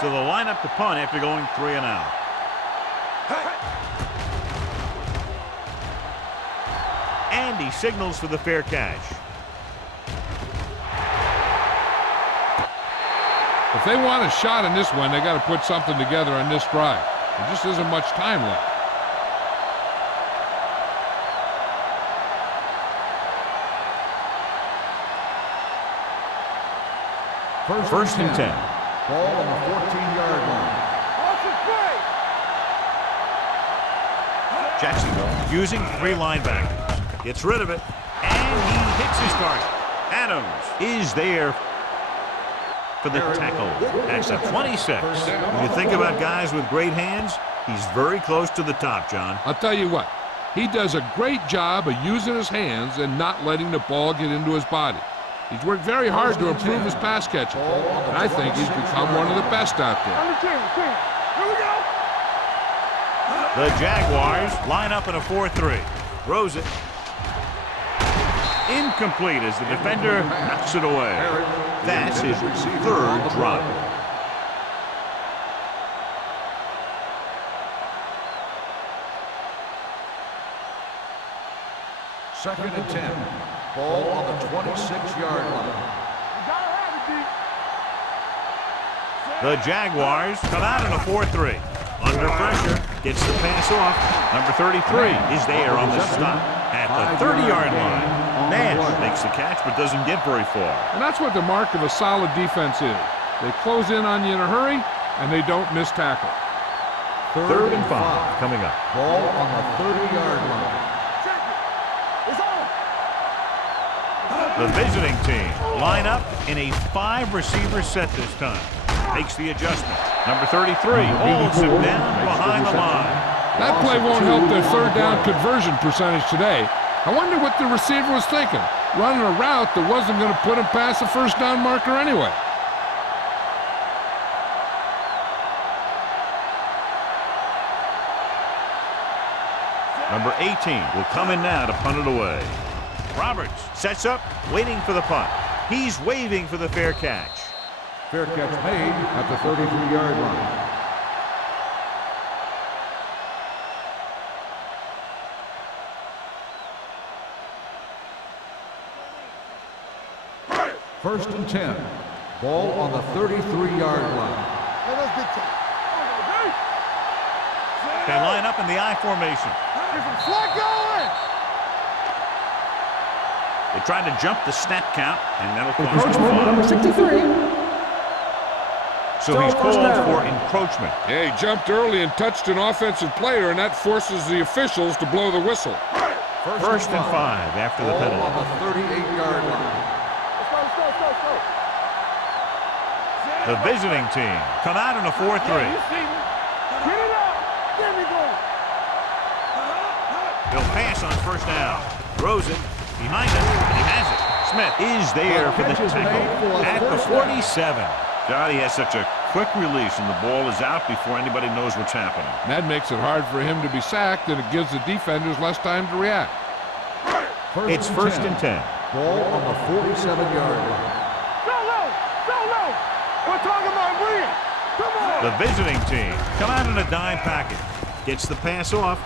So they'll line up to punt after going 3 and out. And he signals for the fair catch. If they want a shot in this one, they got to put something together on this drive. There just isn't much time left. First and 10. Ball on the 14-yard line. Jacksonville using 3 linebackers. Gets rid of it, and he hits his target. Adams is there for the tackle. That's a 26. When you think about guys with great hands, he's very close to the top, John. I'll tell you what, he does a great job of using his hands and not letting the ball get into his body. He's worked very hard to improve his pass catching, and I think he's become one of the best out there. Here we go. The Jaguars line up in a 4-3. Throws it. Incomplete as the defender knocks it away. That's his 3rd drop. Second and 10. Ball on the 26-yard line. The Jaguars come out in a 4-3. Under pressure, gets the pass off. Number 33 is there on the stop at the 30-yard line. Nash makes the catch but doesn't get very far. And that's what the mark of a solid defense is. They close in on you in a hurry, and they don't miss tackle. Third and 5 coming up. Ball on the 30-yard line. The visiting team line up in a 5-receiver set this time. Makes the adjustment. Number 33 holds him down behind the line. That play won't help their 3rd down conversion percentage today. I wonder what the receiver was thinking, running a route that wasn't going to put him past the 1st down marker anyway. Number 18 will come in now to punt it away. Roberts sets up, waiting for the punt. He's waving for the fair catch. Fair catch made at the 33-yard line. First and 10. Ball on the 33-yard line. They line up in the I formation. They tried to jump the snap count, and that'll cost them Encroachment, number 63. So he's called for encroachment. Yeah, he jumped early and touched an offensive player, and that forces the officials to blow the whistle. First and 5 after the penalty. Ball on the 38-yard line. The visiting team come out in a 4-3. He'll pass on 1st down. Throws it. Behind him, and he has it. Smith is there for the tackle at the 47. God, he has such a quick release, and the ball is out before anybody knows what's happening. And that makes it hard for him to be sacked, and it gives the defenders less time to react. It's first and 10. Ball on the 47-yard line. Go low! Go low! We're talking about Williams. Come on! The visiting team come out in a dime package. Gets the pass off,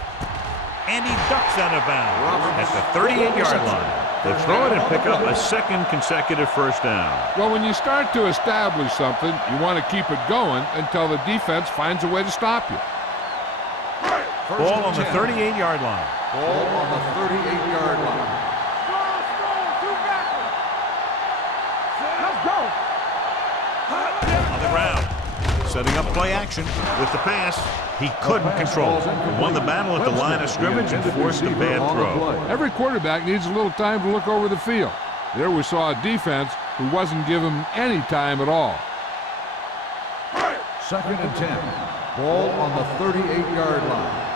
and he ducks out of bounds at the 38-yard line. They'll throw it and pick up a second consecutive first down. Well, when you start to establish something, you want to keep it going until the defense finds a way to stop you. Ball on the 38-yard line. Ball on the 38-yard line. Two backwards. Let's go! On the ground. Setting up play action with the pass. He couldn't control it. He won the battle at the line of scrimmage and forced a bad throw. Every quarterback needs a little time to look over the field. There we saw a defense who wasn't given any time at all. Second and 10. Ball on the 38-yard line.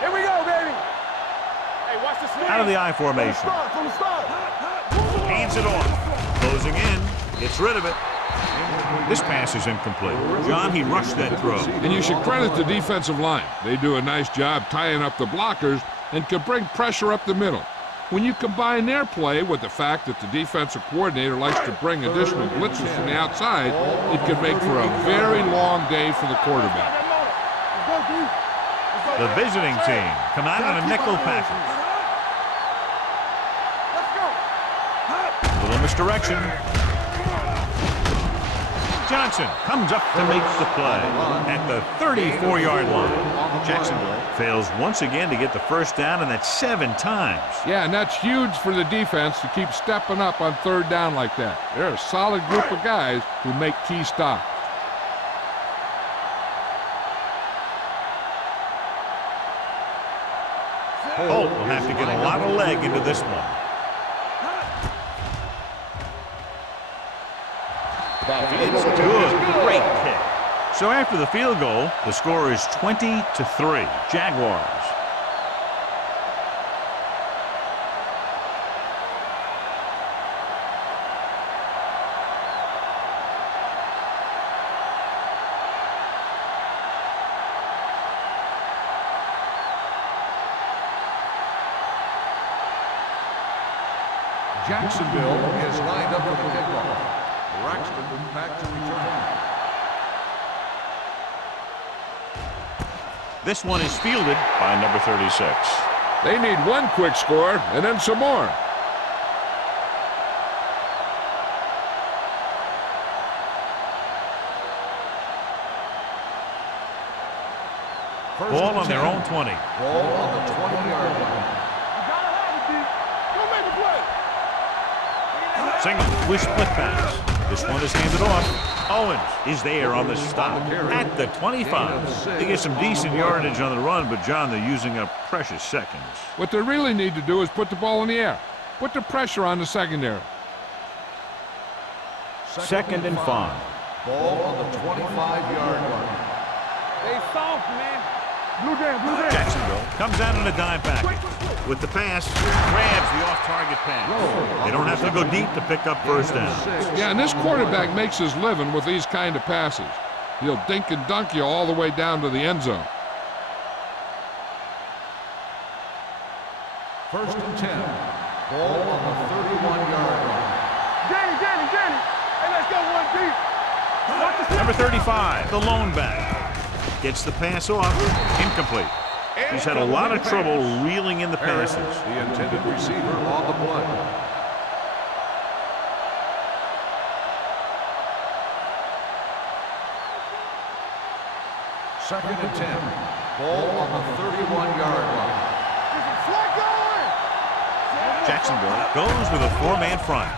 Here we go, baby! Hey, watch the snap! Out of the I formation. From the start! Hands it off. Closing in. Gets rid of it. This pass is incomplete. John, he rushed that throw. And you should credit the defensive line. They do a nice job tying up the blockers and can bring pressure up the middle. When you combine their play with the fact that the defensive coordinator likes to bring additional blitzes from the outside, it can make for a very long day for the quarterback. The visiting team come out in a nickel package. A little misdirection. Johnson comes up to make the play at the 34-yard line. Jacksonville fails once again to get the first down, and that's 7 times. Yeah, and that's huge for the defense to keep stepping up on third down like that. They're a solid group of guys who make key stops. Holt will have to get a lot of leg into this one. It's good. Great kick. So after the field goal, the score is 20-3. Jaguars. Jacksonville is lined up for the kickoff. Braxton back to return. This one is fielded by number 36. They need one quick score and then some more. Ball on their own 20. Ball on the 20-yard line. Single with split pass. This one is handed off. Owens is there on the stop at the 25. They get some decent yardage on the run, but John, they're using up precious seconds. What they really need to do is put the ball in the air. Put the pressure on the secondary. Second and 5. Ball on the 25-yard line. They soft, man. Blue down. Jacksonville comes out in a dime package. With the pass, grabs the off-target pass. They don't have to go deep to pick up first down. Yeah, and this quarterback makes his living with these kind of passes. He'll dink and dunk you all the way down to the end zone. First and 10. Ball on the 31-yard line. Danny. Hey, let's go one deep. Number 35, the lone back. Gets the pass off. Incomplete. He's had a lot of trouble reeling in the passes. The intended receiver on the play. Second and 10. Ball on the 31-yard line. Jacksonville goes with a 4-man front.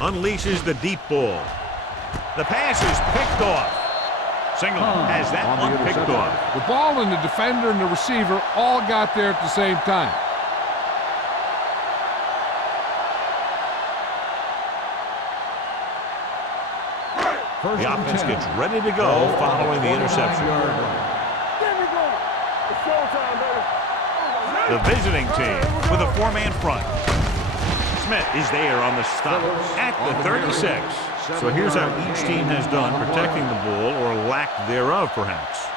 Unleashes the deep ball. The pass is picked off. Single has that one picked off. The ball and the defender and the receiver all got there at the same time. The offense gets ready to go following the interception. The visiting team with a 4-man front. Smith is there on the stop at the 36. So here's how each team has done protecting the ball, or lack thereof, perhaps.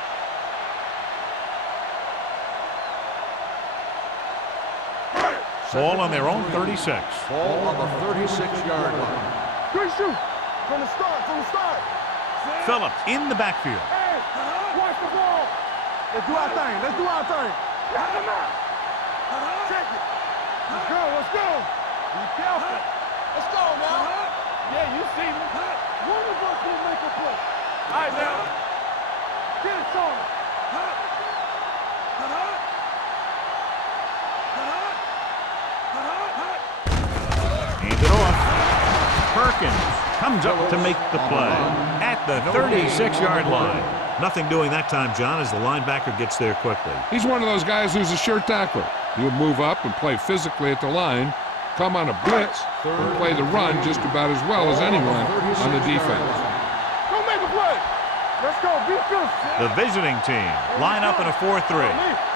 Ball on their own 36. Ball on the 36-yard line. Good shoot. From the start, Phillips in the backfield. Hey, watch the ball. Let's do our thing. Let's do our thing. Got him out. Check it. Let's go. Let's go. Be careful. Let's go now. Yeah, you see me. One of us will make a play. All right, now. Get it, Tony. Hands it off. Perkins comes up to make the play at the 36-yard line. Nothing doing that time, John, as the linebacker gets there quickly. He's one of those guys who's a sure tackler. He'll move up and play physically at the line, come on a blitz, and play the run just about as well as anyone on the defense. Go make a play. Let's go. Be good. The visiting team line up in a 4-3.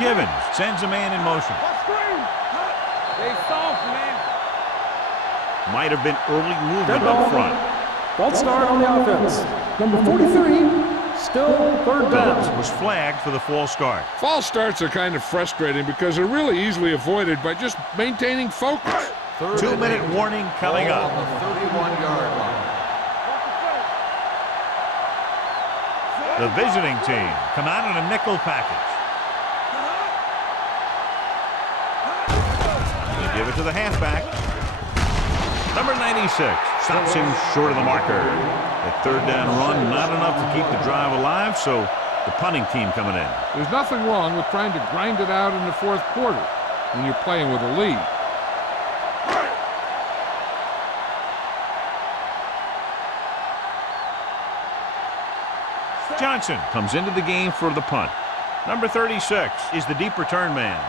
Givens sends a man in motion. Let's screen. They soft, man. Might have been early movement up front. False start on the offense. Number 43, still third down. Phillips was flagged for the false start. False starts are kind of frustrating because they're really easily avoided by just maintaining focus. 2-minute warning coming Ball up. on the 31-yard line. The visiting team come out in a nickel package. They give it to the halfback. Number 96 stops him short of the marker. That third down run, not enough to keep the drive alive, so the punting team coming in. There's nothing wrong with trying to grind it out in the fourth quarter when you're playing with a lead. Johnson comes into the game for the punt. Number 36 is the deep return man.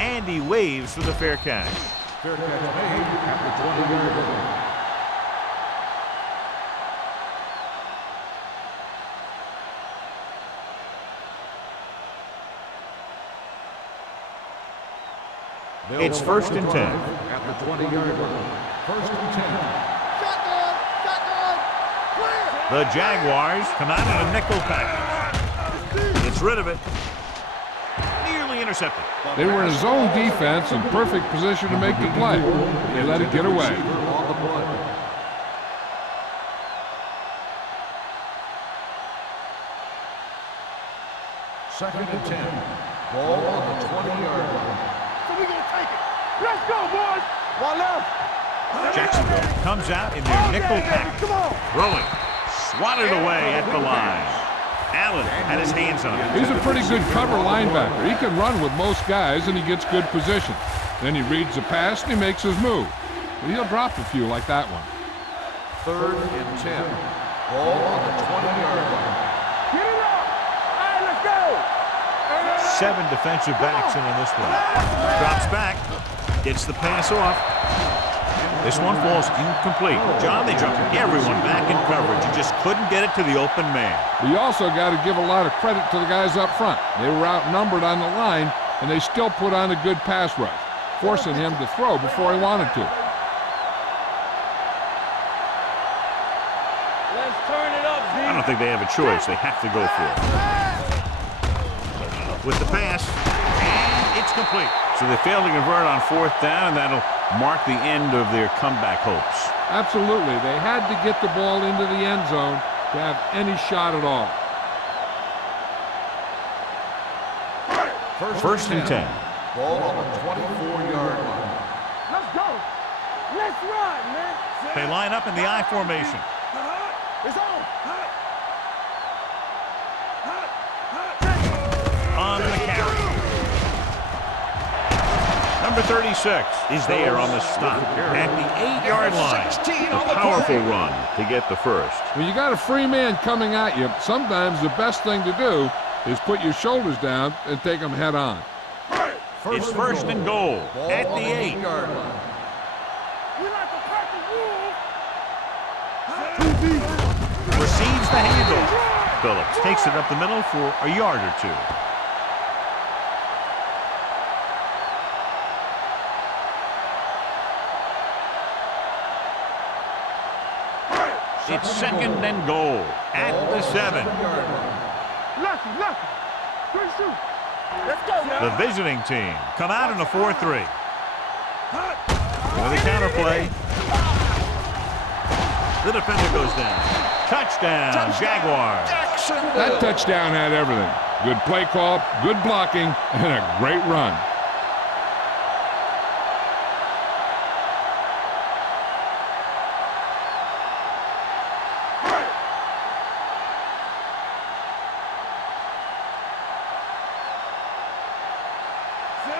And he waves for the fair catch. Fair catch made at the 20-yard line. It's 1st and 10. At the 20-yard line. 1st and 10. Shotgun. Shotgun. Clear. The Jaguars come out in a nickel package. Gets rid of it. Nearly intercepted. They were in a zone defense in perfect position to make the play. They let it get away. On the play. Second and 10. Ball on the 20-yard line. So we gonna take it. Let's go, boys. One left. Jacksonville comes out in their nickel package. Come on. Throwing. Swatted away at the line. Allen had his hands on it. He's a pretty good cover linebacker. He can run with most guys, and he gets good position. Then he reads the pass, and he makes his move. But he'll drop a few like that one. 3rd and 10. Ball on the 20-yard line. Get it up. All right, let's go. 7 defensive backs in on this one. Drops back. Gets the pass off. This one falls incomplete. John, they dropped everyone back in coverage. He just couldn't get it to the open man. You also got to give a lot of credit to the guys up front. They were outnumbered on the line, and they still put on a good pass rush, forcing him to throw before he wanted to. Let's turn it up, I don't think they have a choice. They have to go for it. With the pass, and it's complete. So they failed to convert on 4th down, and that'll mark the end of their comeback hopes. Absolutely. They had to get the ball into the end zone to have any shot at all. 1st and 10. Ball on the 24-yard line. Let's go. Let's run, man. They line up in the I formation. It's on. On the carry. Number Number 36 is there on the stop at the 8-yard line. A powerful run to get the first. When you got a free man coming at you, sometimes the best thing to do is put your shoulders down and take them head on. It's first and goal at the 8. Receives the handoff. Phillips takes it up the middle for a yard or two. It's second and goal at the 7. The visiting team come out in a 4-3. With a counterplay. The defender goes down. Touchdown, Jaguars. That touchdown had everything. Good play call, good blocking, and a great run.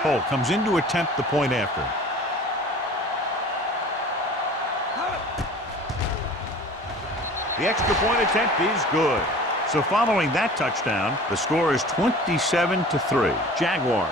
Cole comes in to attempt the point after. The extra point attempt is good. So following that touchdown, the score is 27-3. Jaguars.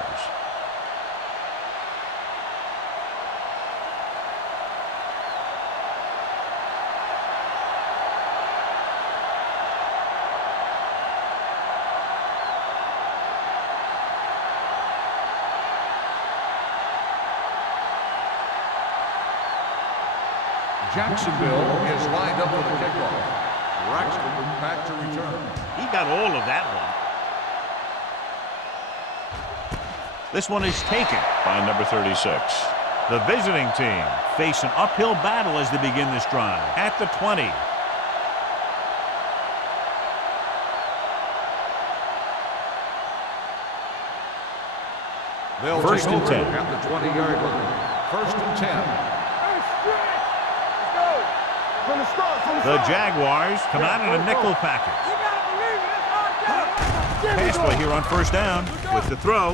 Jacksonville is lined up for the kickoff. Braxton back to return. He got all of that one. This one is taken by number 36. The visiting team face an uphill battle as they begin this drive at the 20. They'll First and 10 at the 20-yard line. First and 10. The Jaguars come out in a nickel package. Pass play here on first down with the throw.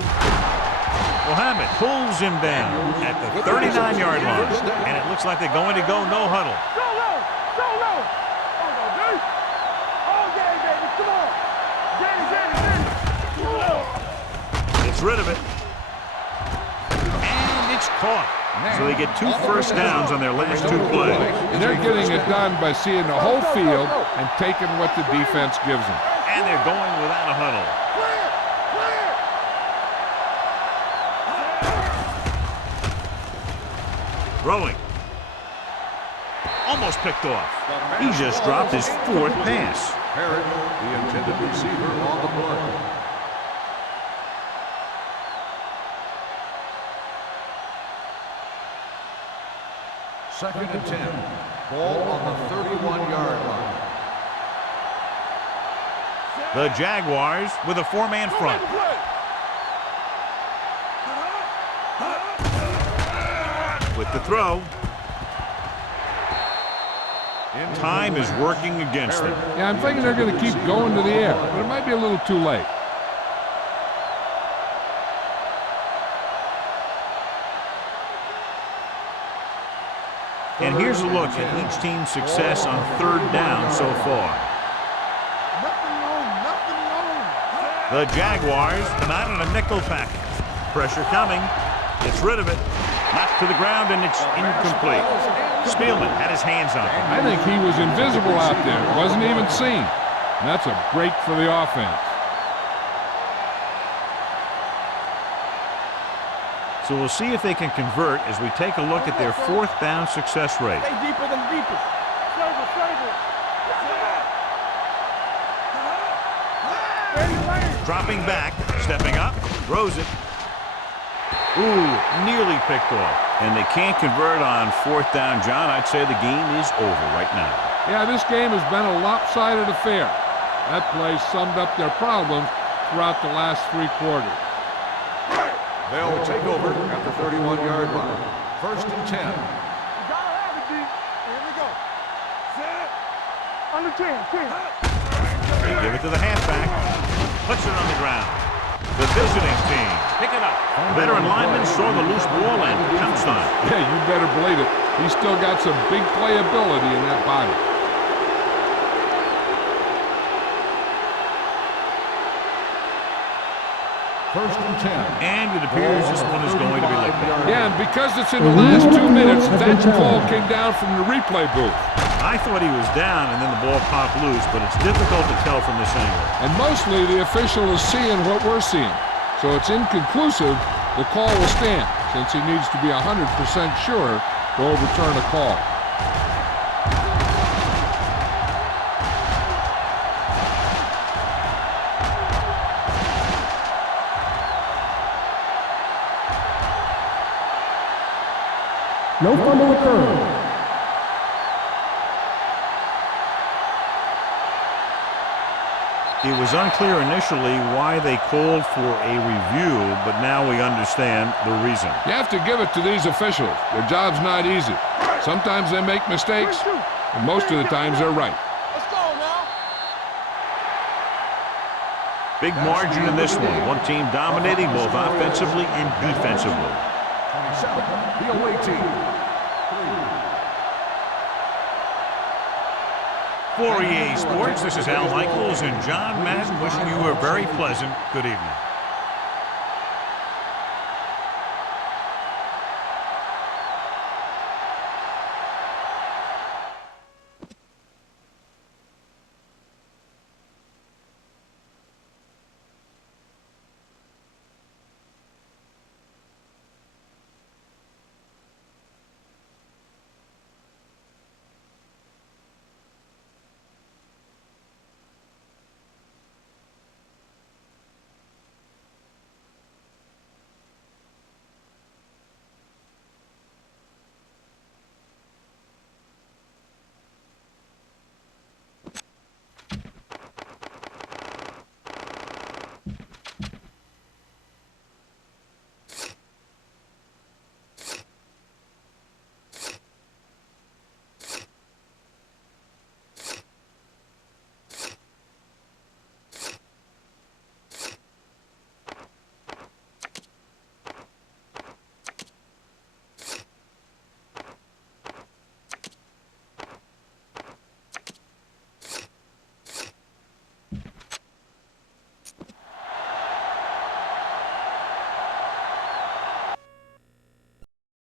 Muhammad pulls him down at the 39-yard line. And it looks like they're going to go no huddle. Gets rid of it. And it's caught. So they get 2 first downs on their last 2 plays. And they're getting it done by seeing the whole field and taking what the defense gives them. And they're going without a huddle. Throwing. Almost picked off. He just dropped his 4th pass. Harris, the intended receiver on the play. Second and 10. Ball on the 31-yard line. The Jaguars with a 4-man front. With the throw. Time is working against them. Yeah, I'm thinking they're going to keep going to the air, but it might be a little too late. And here's a look at each team's success on 3rd down so far. The Jaguars come out in a nickel package. Pressure coming. Gets rid of it. Knocked to the ground, and it's incomplete. Spielman had his hands on it. I think he was invisible out there. Wasn't even seen. And that's a break for the offense. So we'll see if they can convert as we take a look at their 4th down success rate. Stay deeper than deepest. Dropping back, stepping up, throws it. Ooh, nearly picked off. And they can't convert on 4th down, John. I'd say the game is over right now. Yeah, this game has been a lopsided affair. That play summed up their problems throughout the last 3 quarters. They'll take over at the 31-yard line. First and 10. Here we go. Set. Under 10. They give it to the halfback. Puts it on the ground. The visiting team pick it up. The veteran lineman saw the loose ball and pounced on it. Yeah, you better believe it. He's still got some big playability in that body. First and 10. And it appears this one is going to be looked at. Yeah, and because it's in the last 2 minutes, that call came down from the replay booth. I thought he was down and then the ball popped loose, but it's difficult to tell from this angle. And mostly the official is seeing what we're seeing. So it's inconclusive. The call will stand since he needs to be 100% sure to overturn a call. No fumble occurred. It was unclear initially why they called for a review, but now we understand the reason. You have to give it to these officials. Their job's not easy. Sometimes they make mistakes, and most of the times they're right. Let's go now. Big margin in this one. One team dominating both offensively and defensively. 27, the away team. For EA Sports, this is Al Michaels and John Madden wishing you a very pleasant good evening.